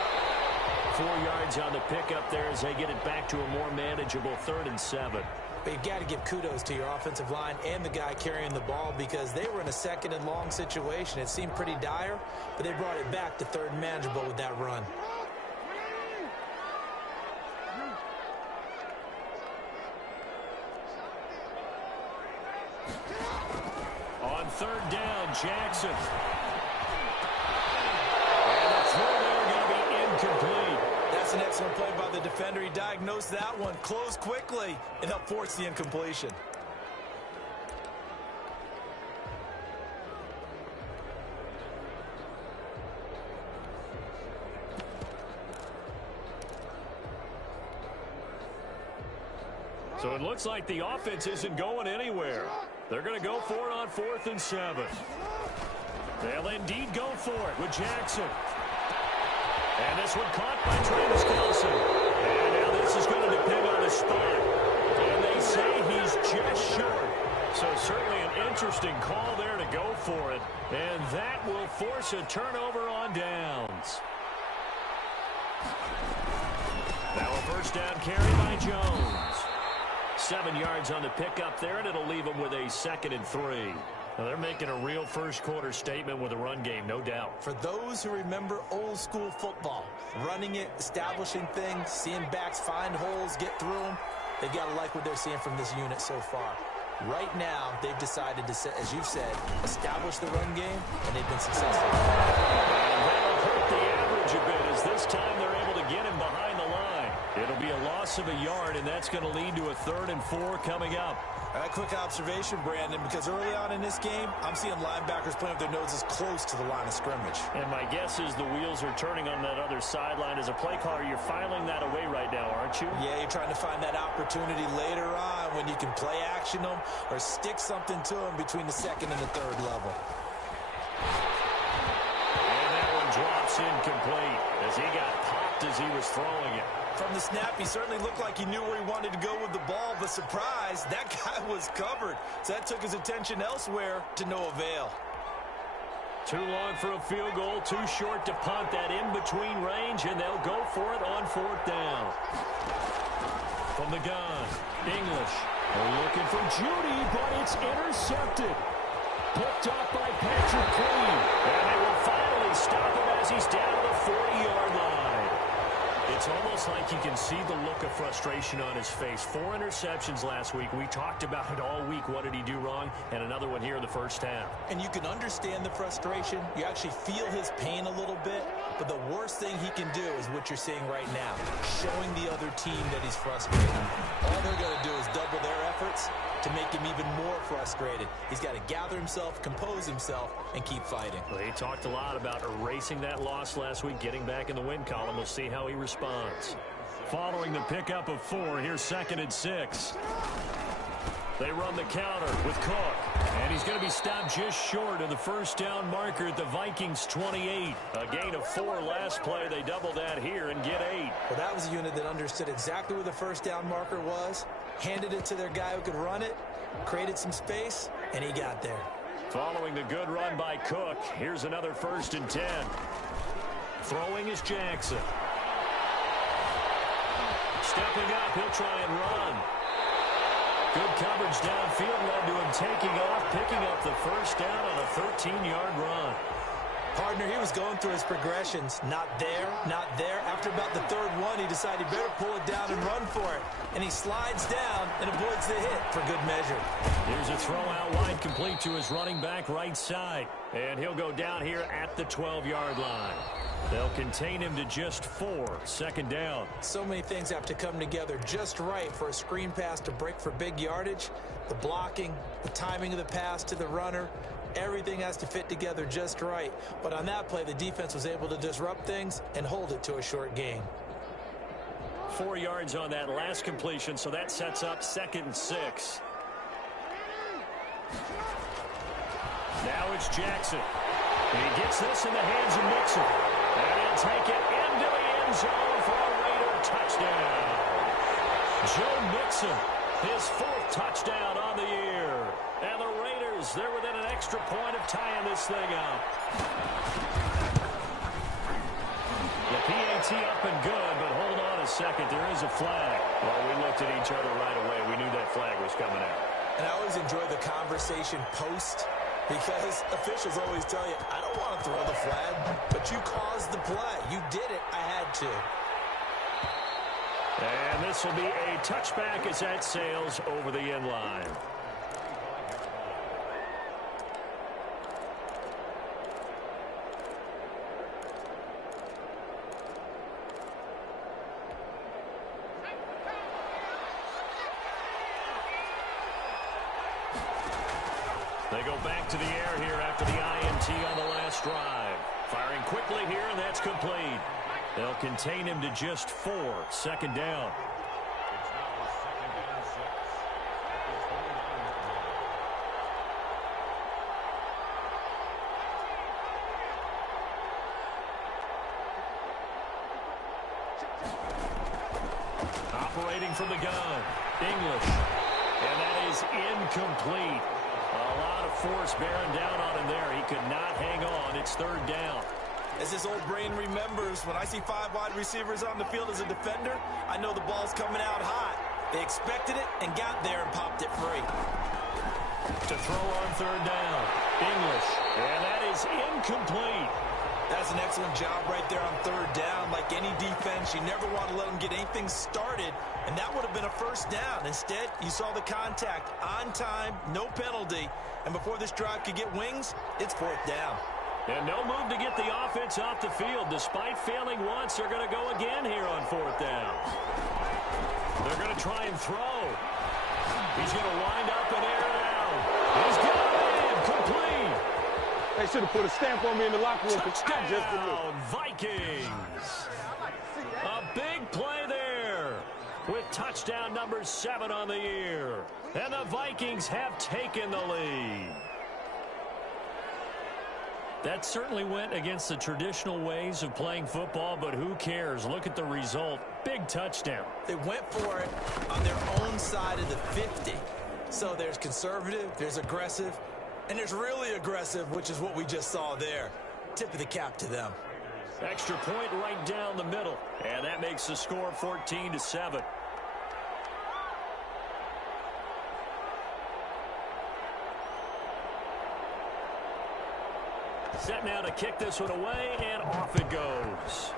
4 yards on the pickup there as they get it back to a more manageable 3rd and 7. But you've got to give kudos to your offensive line and the guy carrying the ball because they were in a 2nd and long situation. It seemed pretty dire, but they brought it back to 3rd and manageable with that run. Jackson. And the throw there going to be incomplete. That's an excellent play by the defender. He diagnosed that one, closed quickly, and helped force the incompletion. So it looks like the offense isn't going anywhere. They're going to go for it on 4th and 7. They'll indeed go for it with Jackson. And this one caught by Travis Kelce. And now this is going to depend on the spot. And they say he's just short. So certainly an interesting call there to go for it. And that will force a turnover on downs. Now a first down carry by Jones. 7 yards on the pickup there, and it'll leave them with a 2nd and 3. Now they're making a real first-quarter statement with a run game, no doubt. For those who remember old-school football, running it, establishing things, seeing backs find holes, get through them, they've got to like what they're seeing from this unit so far. Right now, they've decided to, as you've said, establish the run game, and they've been successful. And that'll hurt the average a bit, as this time they're able to get him behind the line. It'll be a loss of a yard, and that's going to lead to a 3rd and 4 coming up. A quick observation, Brandon, because early on in this game, I'm seeing linebackers playing with their noses close to the line of scrimmage. And my guess is the wheels are turning on that other sideline. As a play caller, you're filing that away right now, aren't you? Yeah, you're trying to find that opportunity later on when you can play action them or stick something to them between the 2nd and the 3rd level. And that one drops incomplete as he got popped as he was throwing it. From the snap, he certainly looked like he knew where he wanted to go with the ball, but surprise, that guy was covered. So that took his attention elsewhere to no avail. Too long for a field goal, too short to punt. That in-between range, and they'll go for it on 4th down. From the gun, English. They're looking for Judy, but it's intercepted. Picked up by Patrick Queen. And they will finally stop him as he's down to the 40-yard line. It's almost like you can see the look of frustration on his face. 4 interceptions last week. We talked about it all week. What did he do wrong? And another one here in the first half. And you can understand the frustration. You actually feel his pain a little bit. But the worst thing he can do is what you're seeing right now, showing the other team that he's frustrated. All they're going to do is double their efforts to make him even more frustrated. He's got to gather himself, compose himself, and keep fighting. Well, he talked a lot about erasing that loss last week, getting back in the win column. We'll see how he responds. Following the pickup of 4, here's 2nd and 6. They run the counter with Cook, and he's going to be stopped just short of the first down marker at the Vikings 28. A gain of 4 last play. They double that here and get 8. Well, that was a unit that understood exactly where the first down marker was, handed it to their guy who could run it, created some space, and he got there. Following the good run by Cook, here's another 1st and 10. Throwing is Jackson. Stepping up, he'll try and run. Good coverage downfield led to him taking off, picking up the first down on a 13-yard run. Partner, he was going through his progressions. Not there, not there. After about the 3rd one, he decided he better pull it down and run for it. And he slides down and avoids the hit for good measure. Here's a throw out wide, complete to his running back right side. And he'll go down here at the 12-yard line. They'll contain him to just 4, 2nd down. So many things have to come together just right for a screen pass to break for big yardage. The blocking, the timing of the pass to the runner, everything has to fit together just right. But on that play, the defense was able to disrupt things and hold it to a short gain. 4 yards on that last completion, so that sets up 2nd and 6. Now it's Jackson. He gets this in the hands of Mixon. And he'll take it into the end zone for a Raider touchdown. Joe Mixon, his 4th touchdown on the year. And the Raiders, they're within an extra point of tying this thing up. The PAT up and good, but hold on a second. There is a flag. Well, we looked at each other right away. We knew that flag was coming out. And I always enjoy the conversation post, because officials always tell you, I don't want to throw the flag, but you caused the play. You did it. I had to. And this will be a touchback as that sails over the end line. They go back to the air here after the INT on the last drive. Firing quickly here, and that's complete. They'll contain him to just 4. Second down. It's now 2nd and 6. Operating from the gun, English. And that is incomplete. A lot of force bearing down on him there. He could not hang on. It's 3rd down. As his old brain remembers, when I see 5 wide receivers on the field as a defender, I know the ball's coming out hot. They expected it and got there and popped it free. To throw on 3rd down, English. And that is incomplete. That's an excellent job right there on 3rd down. Like any defense, you never want to let them get anything started, and that would have been a 1st down. Instead, you saw the contact on time, no penalty, and before this drive could get wings, it's 4th down. And no move to get the offense off the field. Despite failing once, they're going to go again here on 4th down. They're going to try and throw. He's going to wind up and air it out. He's got it, complete. They should have put a stamp on me in the locker room. Touchdown, Vikings. A big play there with touchdown number 7 on the year. And the Vikings have taken the lead. That certainly went against the traditional ways of playing football, but who cares? Look at the result. Big touchdown. They went for it on their own side of the 50. So there's conservative, there's aggressive, and there's really aggressive, which is what we just saw there. Tip of the cap to them. Extra point right down the middle. And that makes the score 14-7. Set now to kick this one away, and off it goes.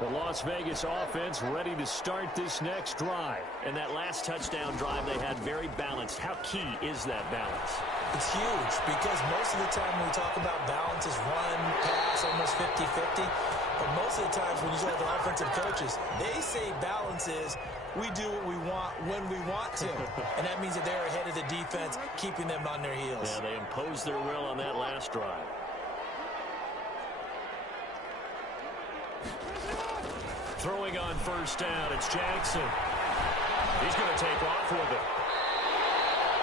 The Las Vegas offense ready to start this next drive. And that last touchdown drive they had very balanced. How key is that balance? It's huge because most of the time when we talk about balance is run, pass, almost 50-50. But most of the times when you talk to offensive coaches, they say balance is we do what we want when we want to. And that means that they're ahead of the defense, keeping them on their heels. Yeah, they imposed their will on that last drive. Throwing on 1st down, it's Jackson. He's going to take off with it.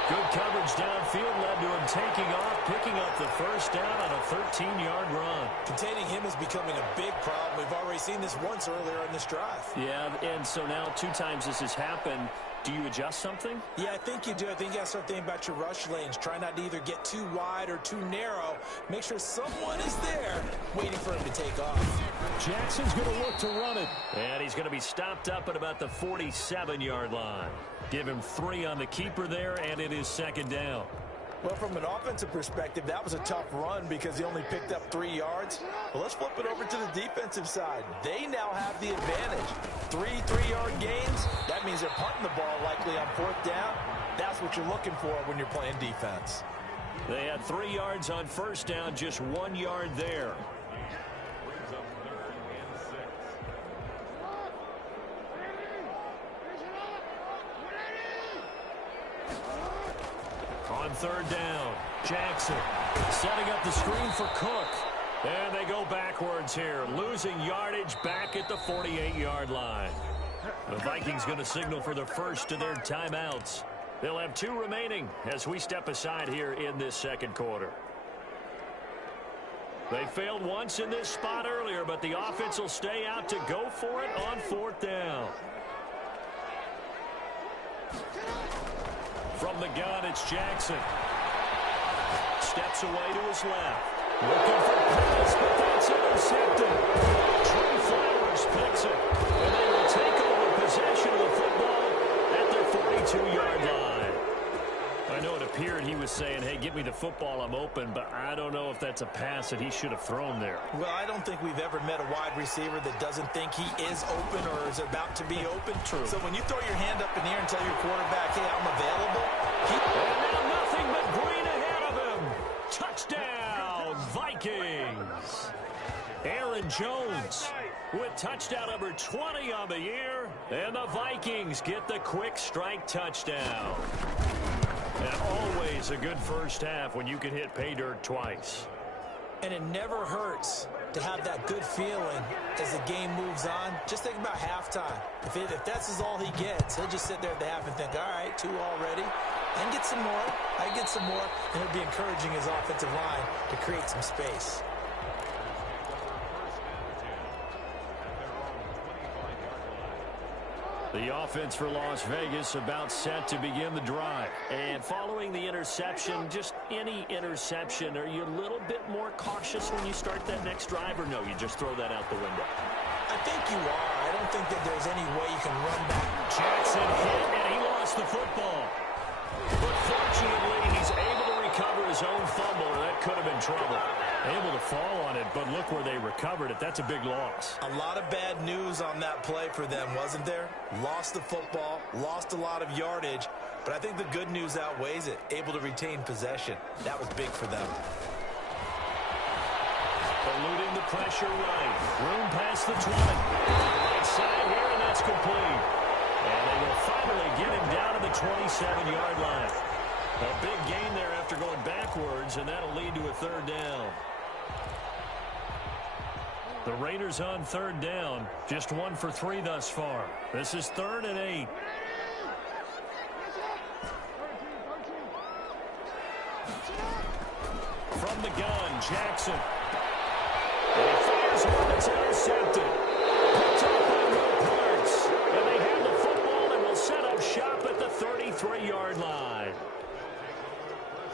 Good coverage downfield led to him taking off, picking up the 1st down on a 13-yard run. Containing him is becoming a big problem. We've already seen this once earlier in this drive. Yeah, and so now 2 times this has happened. Do you adjust something? Yeah, I think you do. I think you got to start thinking about your rush lanes. Try not to either get too wide or too narrow. Make sure someone is there waiting for him to take off. Jackson's going to look to run it. And he's going to be stopped up at about the 47-yard line. Give him 3 on the keeper there, and it is 2nd down. Well, from an offensive perspective, that was a tough run because he only picked up 3 yards. Well, let's flip it over to the defensive side. They now have the advantage. 3 3-yard gains, that means they're punting the ball likely on 4th down. That's what you're looking for when you're playing defense. They had 3 yards on 1st down, just 1 yard there. Brings up 3rd and 6. On 3rd down, Jackson setting up the screen for Cook. And they go backwards here, losing yardage back at the 48-yard line. The Vikings going to signal for the first of their timeouts. They'll have 2 remaining as we step aside here in this 2nd quarter. They failed once in this spot earlier, but the offense will stay out to go for it on 4th down. From the gun, it's Jackson. Steps away to his left. Looking for pass, but that's intercepted. Trey Flowers picks it. And they will take over possession of the football at their 42-yard line. I know it appeared he was saying, hey, get me the football, I'm open, but I don't know if that's a pass that he should have thrown there. Well, I don't think we've ever met a wide receiver that doesn't think he is open or is about to be open. True. So when you throw your hand up in the air and tell your quarterback, hey, I'm available. And now nothing Vikings. Aaron Jones with touchdown number 20 on the year. And the Vikings get the quick strike touchdown. And always a good first half when you can hit pay dirt twice. And it never hurts to have that good feeling as the game moves on. Just think about halftime. If that's all he gets, he'll just sit there at the half and think, all right, 2 already. I can get some more. I can get some more. And he'll be encouraging his offensive line to create some space. The offense for Las Vegas about set to begin the drive. And following the interception, just any interception, are you a little bit more cautious when you start that next drive, or no, you just throw that out the window? I think you are. I don't think that there's any way you can run back. Jackson hit, and he lost the football. But fortunately, he's able to recover his own fumble, or that could have been trouble. Able to fall on it, but look where they recovered it. That's a big loss. A lot of bad news on that play for them, wasn't there? Lost the football, lost a lot of yardage, but I think the good news outweighs it. Able to retain possession. That was big for them. Eluding the pressure right. Room past the 20. Right side here, and that's complete. And they will finally get him down to the 27-yard line. A big gain there after going backwards, and that'll lead to a third down. The Raiders on third down, just 1 for 3 thus far. This is 3rd and 8. From the gun, Jackson. And he fires one that's intercepted. Picked up by Will Parks. And they have the football and will set up shop at the 33-yard line.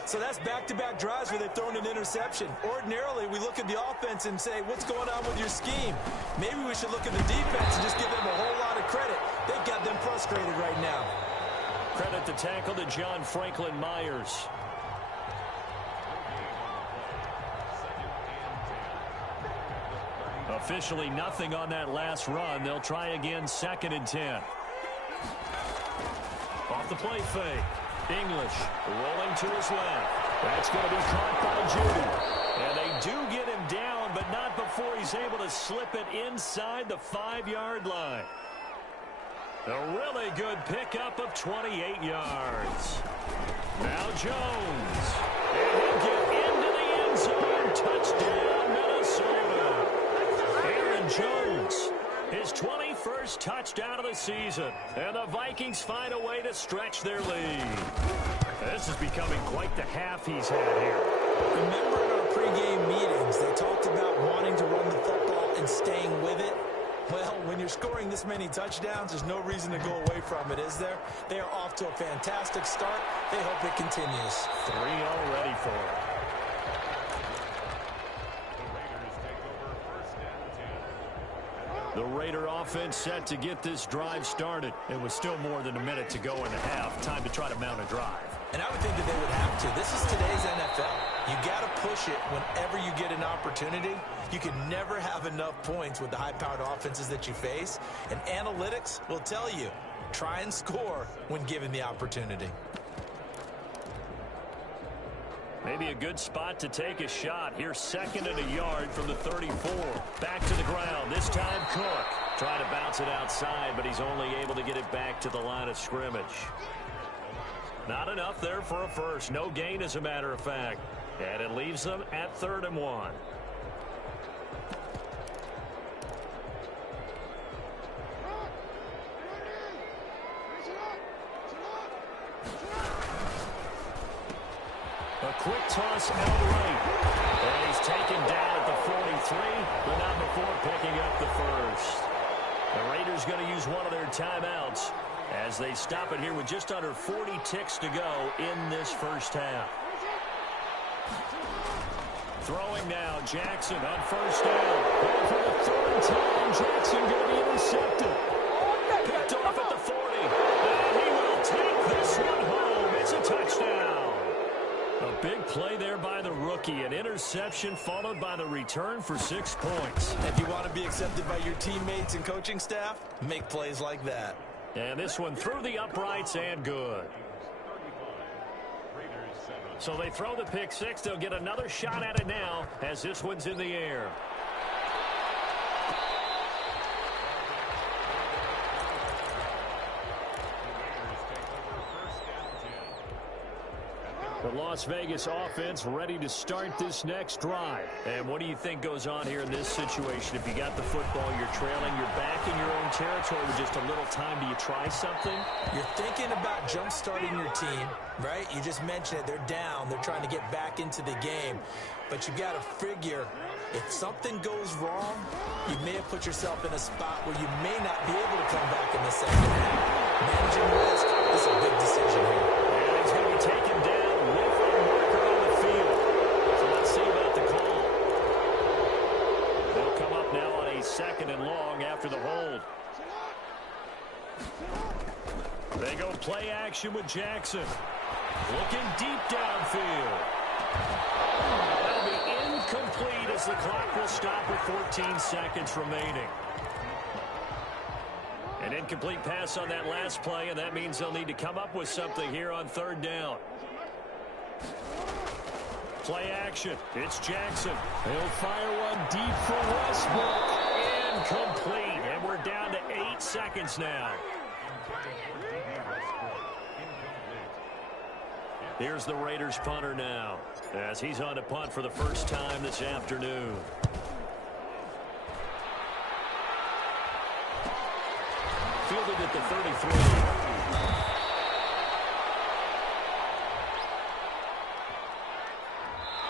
So that's back-to-back drives where they've thrown an interception. Ordinarily, we look at the offense and say, what's going on with your scheme? Maybe we should look at the defense and just give them a whole lot of credit. They've got them frustrated right now. Credit the tackle to John Franklin Myers. Officially nothing on that last run. They'll try again, 2nd and 10. Off the play fake. English rolling to his left. That's going to be caught by Judy. And they do get him down, but not before he's able to slip it inside the 5-yard line. A really good pickup of 28 yards. Now Jones. And he'll get into the end zone. Touchdown, Minnesota. Aaron Jones. His 21st touchdown of the season. And the Vikings find a way to stretch their lead. This is becoming quite the half he's had here. Remember in our pregame meetings, they talked about wanting to run the football and staying with it? Well, when you're scoring this many touchdowns, there's no reason to go away from it, is there? They are off to a fantastic start. They hope it continues. 3 already for him. The Raider offense set to get this drive started. It was still more than a minute to go in the half. Time to try to mount a drive. And I would think that they would have to. This is today's NFL. You got to push it whenever you get an opportunity. You can never have enough points with the high-powered offenses that you face. And analytics will tell you, try and score when given the opportunity. Maybe a good spot to take a shot. Here's 2nd and a yard from the 34. Back to the ground. This time Cook. Trying to bounce it outside, but he's only able to get it back to the line of scrimmage. Not enough there for a first. No gain, as a matter of fact. And it leaves them at 3rd and 1. A quick toss out right. And he's taken down at the 43, but not before picking up the first. The Raiders going to use one of their timeouts as they stop it here with just under 40 ticks to go in this first half. Throwing now, Jackson on first down. Going for the 3rd time. Jackson going to be intercepted. Picked off at the 40. And he will take this one home. It's a touchdown. A big play there by the rookie. An interception followed by the return for 6 points. If you want to be accepted by your teammates and coaching staff, make plays like that. And this one through the uprights and good. Raiders 7. So they throw the pick six. They'll get another shot at it now as this one's in the air. The Las Vegas offense ready to start this next drive. And what do you think goes on here in this situation? If you got the football, you're trailing, you're back in your own territory with just a little time. Do you try something? You're thinking about jump-starting your team, right? You just mentioned it. They're down. They're trying to get back into the game. But you got to figure if something goes wrong, you may have put yourself in a spot where you may not be able to come back in the second half. Managing risk is a big decision here. And he's going to be taken down with a marker on the field. So let's see about the call. They'll come up now on a 2nd and long after the hold. They go play action with Jackson. Looking deep downfield. That'll be incomplete as the clock will stop with 14 seconds remaining. An incomplete pass on that last play, and that means they'll need to come up with something here on 3rd down. Play action. It's Jackson. He'll fire one deep for Westbrook. Incomplete. And we're down to 8 seconds now. Here's the Raiders punter now as he's on to punt for the first time this afternoon. Fielded at the 33.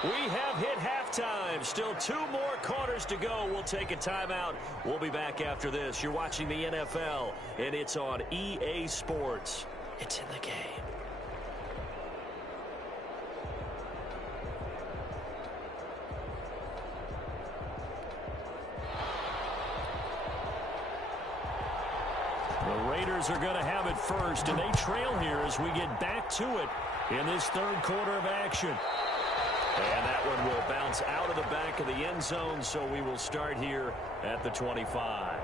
We have hit halftime. Still 2 more quarters to go. We'll take a timeout. We'll be back after this. You're watching the NFL, and it's on EA Sports. It's in the game. The Raiders are going to have it first, and they trail here as we get back to it in this 3rd quarter of action. And that one will bounce out of the back of the end zone, so we will start here at the 25.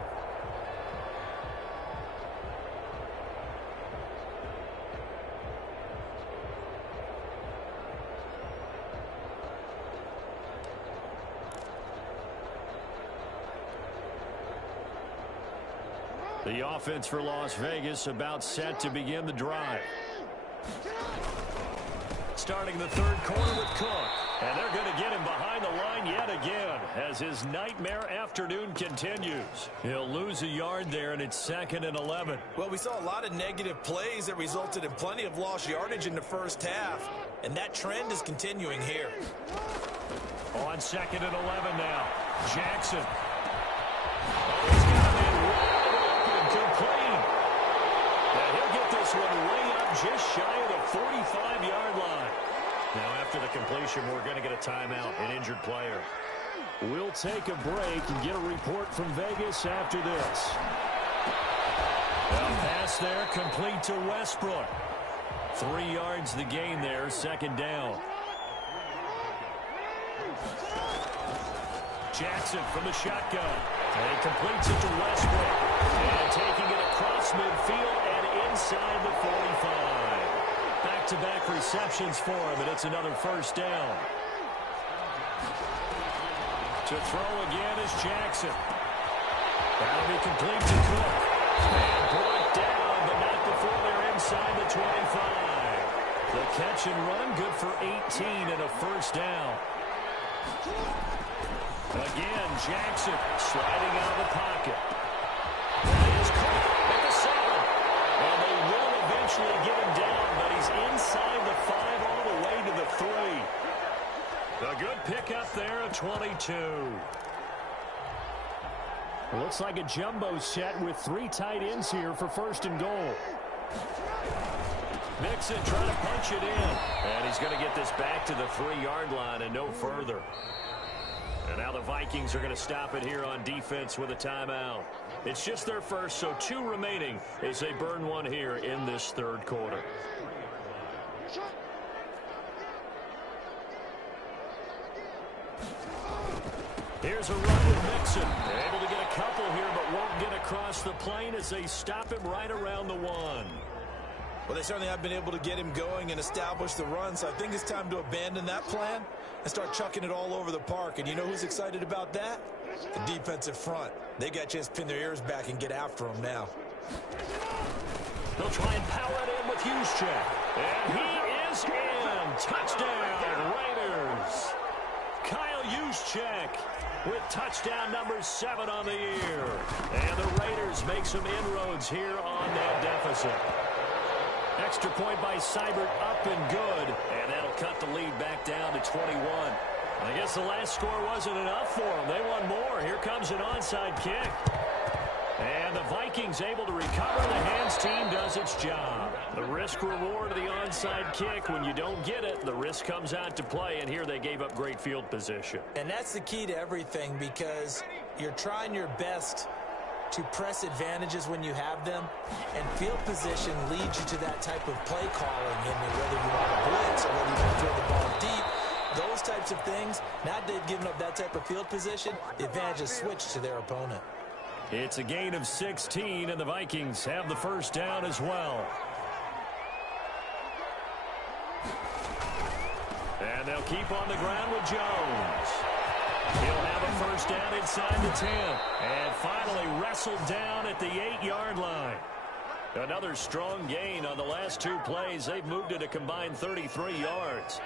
The offense for Las Vegas about set to begin the drive. Starting the 3rd quarter with Cook. And they're going to get him behind the line yet again as his nightmare afternoon continues. He'll lose a yard there, and it's 2nd and 11. Well, we saw a lot of negative plays that resulted in plenty of lost yardage in the first half. And that trend is continuing here. On 2nd and 11 now. Jackson. Oh, he's got him in wide open, complete. And he'll get this one way up just shy of the 45-yard line. Now, after the completion, we're going to get a timeout, an injured player. We'll take a break and get a report from Vegas after this. A pass there, complete to Westbrook. 3 yards the gain there, 2nd down. Jackson from the shotgun. And he completes it to Westbrook. And taking it across midfield and inside the 45. Back-to-back receptions for him, and it's another 1st down. To throw again is Jackson. That'll be complete to Cook. And brought down, but not before they're inside the 25. The catch and run, good for 18 and a 1st down. Again, Jackson sliding out of the pocket. That is Cook at the 7. And they will eventually get him down, but he's inside the 5 all the way to the 3. A good pickup there at 22. Looks like a jumbo set with 3 tight ends here for 1st and goal. Mixon trying to punch it in. And he's going to get this back to the 3-yard line and no further. And now the Vikings are going to stop it here on defense with a timeout. It's just their first, so 2 remaining as they burn one here in this 3rd quarter. Here's a run with Mixon. Able to get a couple here, but won't get across the plane as they stop him right around the 1. Well, they certainly have been able to get him going and establish the run, so I think it's time to abandon that plan and start chucking it all over the park. And you know who's excited about that? The defensive front. They got a chance to pin their ears back and get after him now. They'll try and power it in with Juszczyk. And he is in. Touchdown, Raiders. Kyle Juszczyk with touchdown number 7 on the year. And the Raiders make some inroads here on that deficit. Extra point by Seibert, up and good. And that'll cut the lead back down to 21. I guess the last score wasn't enough for them. They want more. Here comes an onside kick. And the Vikings able to recover. The hands team does its job. The risk reward of the onside kick. When you don't get it, the risk comes out to play. And here they gave up great field position. And that's the key to everything, because you're trying your best to press advantages when you have them, and field position leads you to that type of play calling. And whether you want to blitz or whether you want to throw the ball deep, those types of things, now that they've given up that type of field position, the advantage is switched to their opponent. It's a gain of 16, and the Vikings have the first down as well. And they'll keep on the ground with Jones. He'll have a first down inside the 10. And finally wrestled down at the 8-yard line. Another strong gain on the last 2 plays. They've moved it a combined 33 yards.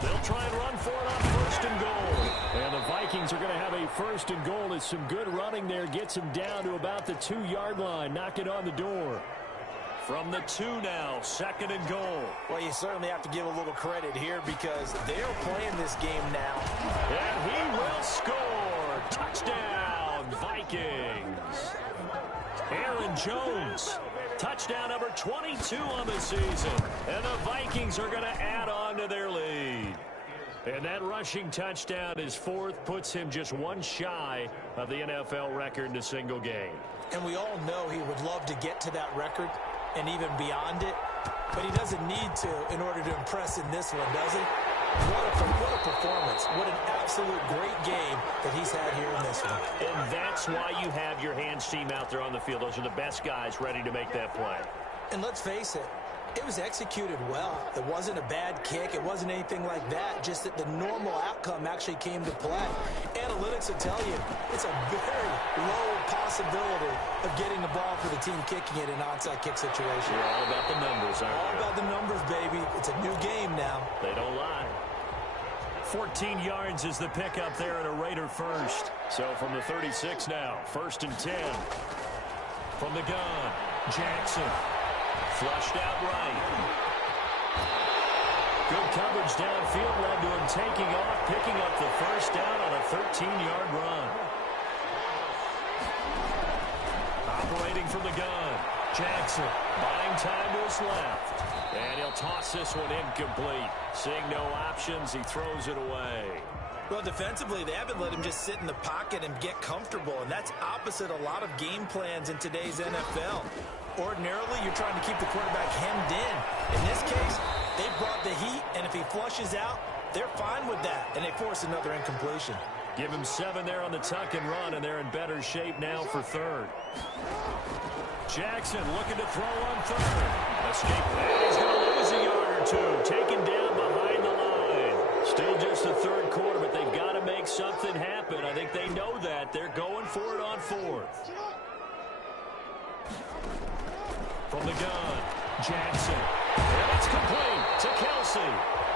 They'll try and run for it on first and goal. And the Vikings are going to have a first and goal as some good running there gets them down to about the 2-yard line. Knock it on the door. From the 2 now, second and goal. Well, you certainly have to give a little credit here, because they're playing this game now. And he will score. Touchdown, Vikings. Aaron Jones. Touchdown number 22 on the season. And the Vikings are going to add on to their lead. And that rushing touchdown is 4th, puts him just 1 shy of the NFL record in a single game. And we all know he would love to get to that record and even beyond it, but he doesn't need to in order to impress in this one, does he? What a performance. What an absolute great game that he's had here in this one. And that's why you have your hands team out there on the field. Those are the best guys ready to make that play. And let's face it, it was executed well. It wasn't a bad kick. It wasn't anything like that. Just that the normal outcome actually came to play. Analytics will tell you it's a very low possibility of getting the ball for the team kicking it in an onside kick situation. You're all about the numbers, aren't you? All about the numbers, baby. It's a new game now. They don't lie. 14 yards is the pickup there at a Raider first. So from the 36 now, first and 10. From the gun, Jackson. Flushed out right. Good coverage downfield led to him taking off, picking up the first down on a 13-yard run. Operating from the gun, Jackson buying time to his left. And he'll toss this one incomplete. Seeing no options, he throws it away. Well, defensively, they haven't let him just sit in the pocket and get comfortable, and that's opposite a lot of game plans in today's NFL. Ordinarily, you're trying to keep the quarterback hemmed in. In this case, they brought the heat, and if he flushes out, they're fine with that, and they force another incompletion. Give him 7 there on the tuck and run, and they're in better shape now for third. Jackson looking to throw on third. Escape. And he's going to lose a yard or 2. Taken down behind the line. Still just the third quarter, but they've got to make something happen. I think they know that. They're going for it on 4th. From the gun, Jackson. And it's complete to Kelsey.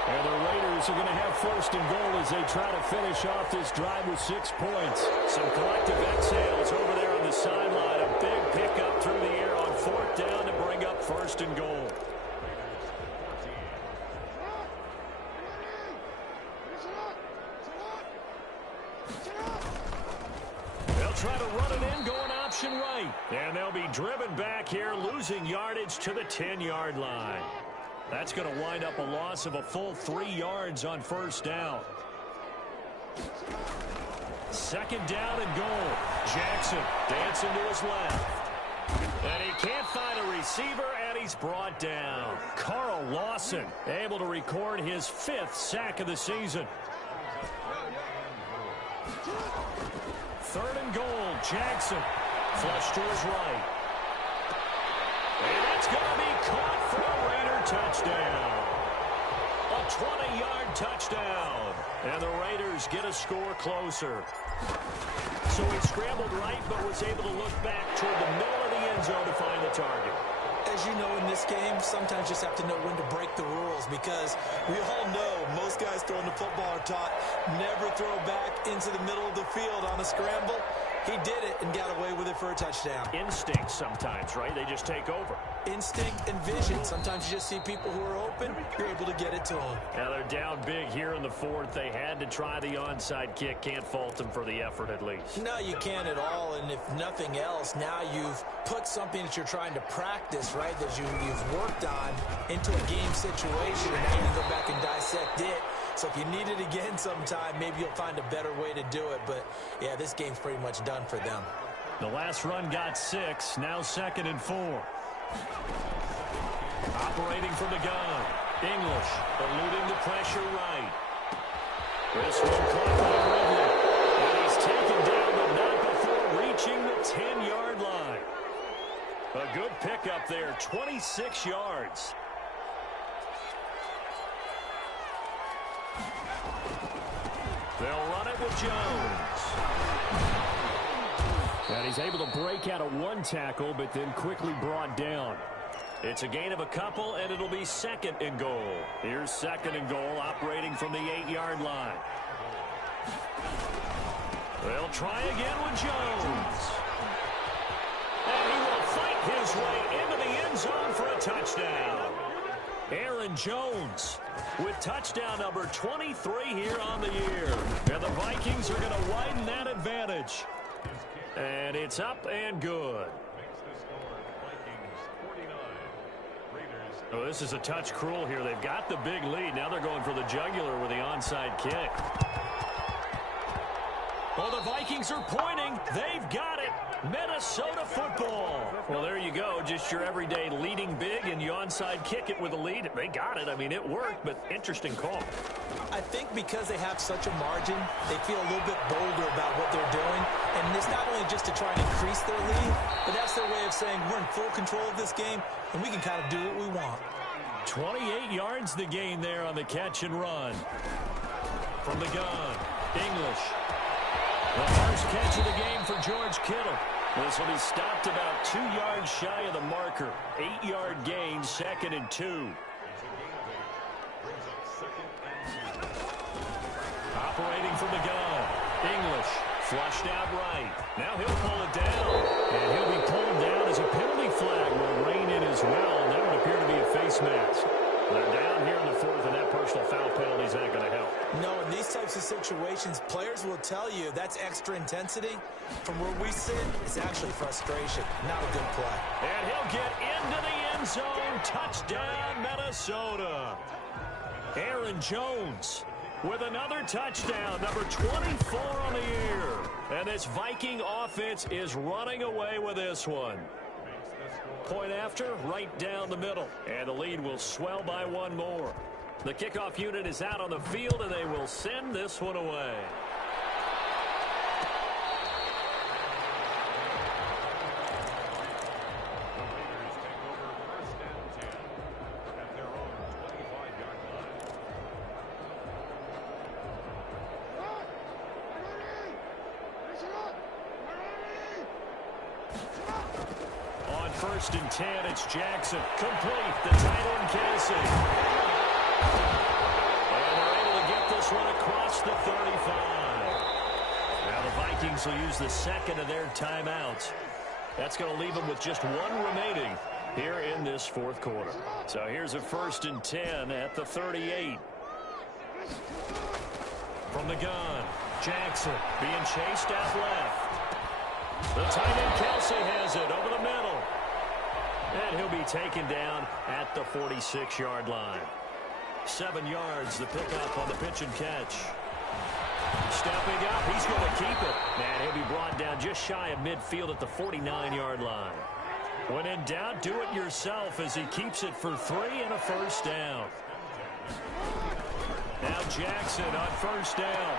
And the Raiders are going to have first and goal as they try to finish off this drive with 6 points. Some collective exhales over there on the sideline. A big pickup through the air on 4th down to bring up first and goal. They'll try to run it in, going option right. And they'll be driven back here, losing yardage to the 10-yard line. That's going to wind up a loss of a full 3 yards on first down. Second down and goal. Jackson dancing to his left. And he can't find a receiver, and he's brought down. Carl Lawson able to record his 5th sack of the season. Third and goal. Jackson. Flush to his right. And it's going to be caught for a Raider touchdown. A 20-yard touchdown. And the Raiders get a score closer. So he scrambled right, but was able to look back toward the middle of the end zone to find the target. As you know, in this game, sometimes you just have to know when to break the rules, because we all know most guys throwing the football are taught never throw back into the middle of the field on a scramble. He did it and got away with it for a touchdown. Instinct sometimes, right? They just take over. Instinct and vision. Sometimes you just see people who are open, you're able to get it to them. Now they're down big here in the fourth. They had to try the onside kick. Can't fault them for the effort at least. No, you can't at all. And if nothing else, now you've put something that you're trying to practice, right, that you've worked on into a game situation, and now you can go back and dissect it. So if you need it again sometime, maybe you'll find a better way to do it. But, yeah, this game's pretty much done for them. The last run got 6. Now 2nd and 4. Operating from the gun. English eluding the pressure right. This one caught by Rizzie. And he's taken down, but not before reaching the 10-yard line. A good pickup there, 26 yards. They'll run it with Jones. And he's able to break out of one tackle, but then quickly brought down. It's a gain of a couple, and it'll be 2nd and goal. Here's 2nd and goal, operating from the 8-yard line. They'll try again with Jones. And he will fight his way into the end zone for a touchdown. Aaron Jones with touchdown number 23 here on the year. And the Vikings are going to widen that advantage. And it's up and good. Oh, this is a touch cruel here. They've got the big lead. Now they're going for the jugular with the onside kick. Well, the Vikings are pointing. They've got it. Minnesota football. Well, there you go. Just your everyday leading big, and you onside kick it with a lead. They got it. I mean, it worked, but interesting call. I think because they have such a margin, they feel a little bit bolder about what they're doing. And it's not only just to try and increase their lead, but that's their way of saying we're in full control of this game, and we can kind of do what we want. 28 yards the gain there on the catch and run. From the gun, English. The first catch of the game for George Kittle. This will be stopped about 2 yards shy of the marker. 8-yard gain, 2nd and 2. Operating from the gun. English flushed out right. Now he'll pull it down. And he'll be pulled down as a penalty flag will rein in as well. And that would appear to be a face mask. They're down here in the fourth, and that personal foul penalty is not going to help. No, in these types of situations, players will tell you that's extra intensity. From where we sit, it's actually frustration, not a good play. And he'll get into the end zone. Touchdown, Minnesota. Aaron Jones with another touchdown, number 24 on the year. And this Viking offense is running away with this one. Point after, right down the middle. And the lead will swell by one more. The kickoff unit is out on the field, and they will send this one away. First and 10, it's Jackson. Complete. The tight end, Casey. And they're able to get this one across the 35. Now the Vikings will use the second of their timeouts. That's going to leave them with just one remaining here in this fourth quarter. So here's a first and 10 at the 38. From the gun, Jackson being chased out left. The tight end, Kelsey, has it over the middle. And he'll be taken down at the 46-yard line. 7 yards, the pickup on the pitch and catch. Stepping up, he's going to keep it. And he'll be brought down just shy of midfield at the 49-yard line. When in doubt, do it yourself as he keeps it for 3 and a first down. Now Jackson on first down.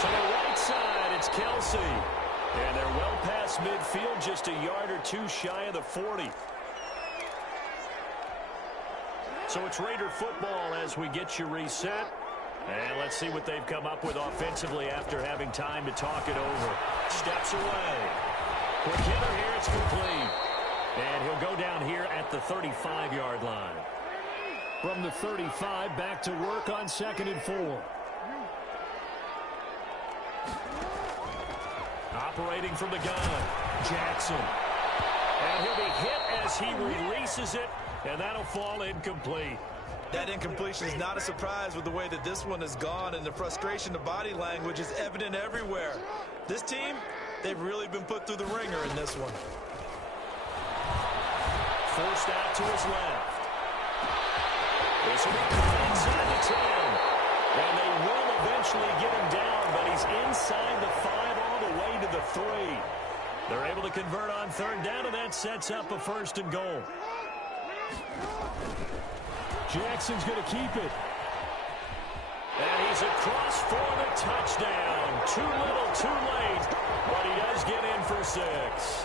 To the right side, it's Kelsey. And they're well past midfield, just a yard or two shy of the 40. So it's Raider football as we get you reset. And let's see what they've come up with offensively after having time to talk it over. Steps away. Quick hitter here, it's complete. And he'll go down here at the 35-yard line. From the 35, back to work on 2nd and 4. Operating from the gun, Jackson. And he'll be hit as he releases it, and that'll fall incomplete. That incompletion is not a surprise with the way that this one has gone, and the frustration of body language is evident everywhere. This team, they've really been put through the ringer in this one. Forced out to his left. This will be caught inside the 10. And they will eventually get him down, but he's inside the 5 all the way to the 3. They're able to convert on 3rd down, and that sets up a 1st and goal. Jackson's going to keep it. And he's across for the touchdown. Too little, too late, but he does get in for 6.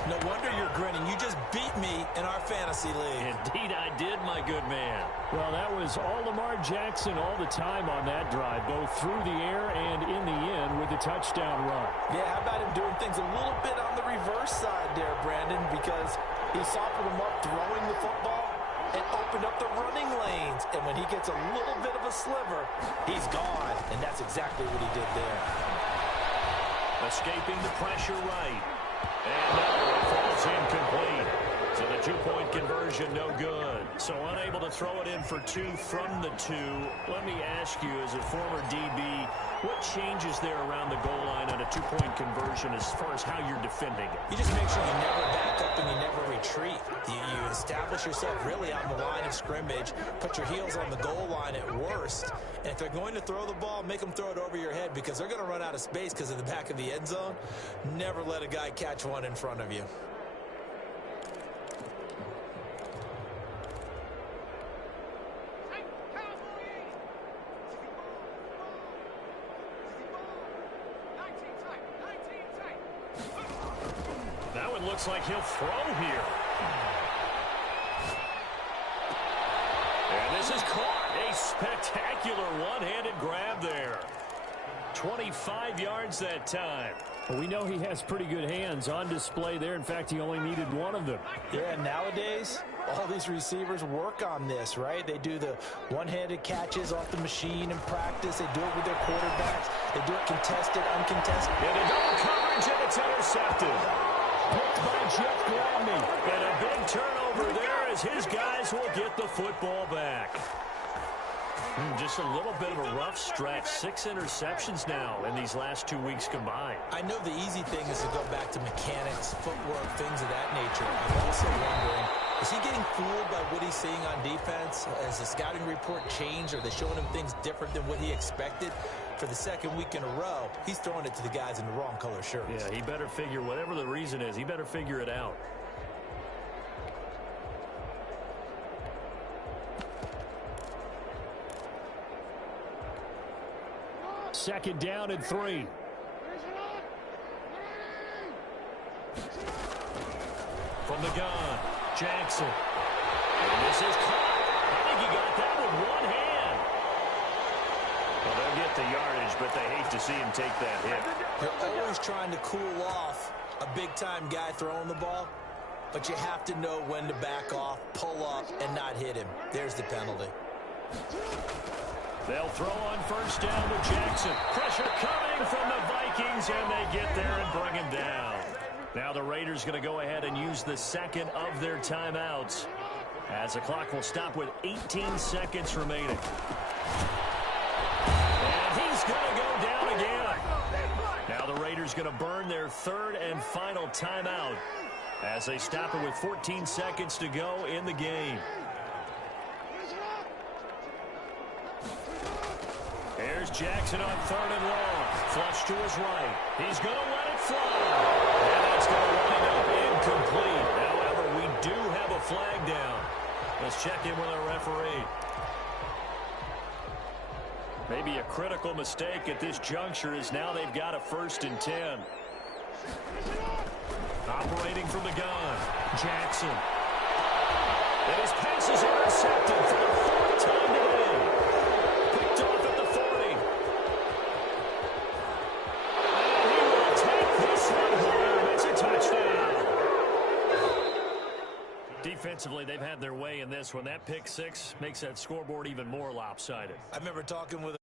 No wonder you're grinning. You just beat me in our fantasy league. Indeed I did, my good man. Well, that was all Lamar Jackson all the time on that drive, both through the air and in the end with the touchdown run. Yeah, how about him doing things a little bit on the reverse side there, Brandon, because he softened him up throwing the football and opened up the running lanes. And when he gets a little bit of a sliver, he's gone. And that's exactly what he did there. Escaping the pressure right. And no, it falls incomplete. So the 2-point conversion, no good. So unable to throw it in for 2 from the 2. Let me ask you, as a former DB, what changes there around the goal line on a 2-point conversion as far as how you're defending it? You just make sure you never back up and you never retreat. You establish yourself really on the line of scrimmage, put your heels on the goal line at worst, and if they're going to throw the ball, make them throw it over your head because they're going to run out of space because of the back of the end zone. Never let a guy catch one in front of you. That one looks like he'll throw here. And this is caught. A spectacular one-handed grab there. 25 yards that time. Well, we know he has pretty good hands on display there. In fact, he only needed one of them. Yeah, nowadays, all these receivers work on this, right? They do the one-handed catches off the machine in practice. They do it with their quarterbacks. They do it contested, uncontested. And a double coverage, and it's intercepted. Picked by Jeff Gladney. And a big turnover there as his guys will get the football back. Just a little bit of a rough stretch. 6 interceptions now in these last 2 weeks combined. I know the easy thing is to go back to mechanics, footwork, things of that nature. I'm also wondering, is he getting fooled by what he's seeing on defense? Has the scouting report changed? Are they showing him things different than what he expected? For the 2nd week in a row, he's throwing it to the guys in the wrong color shirts. Yeah, he better figure, whatever the reason is, he better figure it out. Second down and 3. From the gun, Jackson. And this is caught. I think he got that with one hand. Well, they'll get the yardage, but they hate to see him take that hit. You're always trying to cool off a big-time guy throwing the ball, but you have to know when to back off, pull up, and not hit him. There's the penalty. They'll throw on first down with Jackson. Pressure coming from the Vikings, and they get there and bring him down. Now the Raiders going to go ahead and use the second of their timeouts as the clock will stop with 18 seconds remaining. And he's going to go down again. Now the Raiders going to burn their 3rd and final timeout as they stop it with 14 seconds to go in the game. Here's Jackson on 3rd and long. Flush to his right. He's going to let it fly. And that's going to wind up incomplete. However, we do have a flag down. Let's check in with our referee. Maybe a critical mistake at this juncture as now they've got a 1st and 10. Operating from the gun, Jackson. And his passes are intercepted for the 4th time today. Picked off at the 40. And he will take this one home. It's a touchdown. Defensively, they've had their way in this one. That pick 6 makes that scoreboard even more lopsided. I remember talking with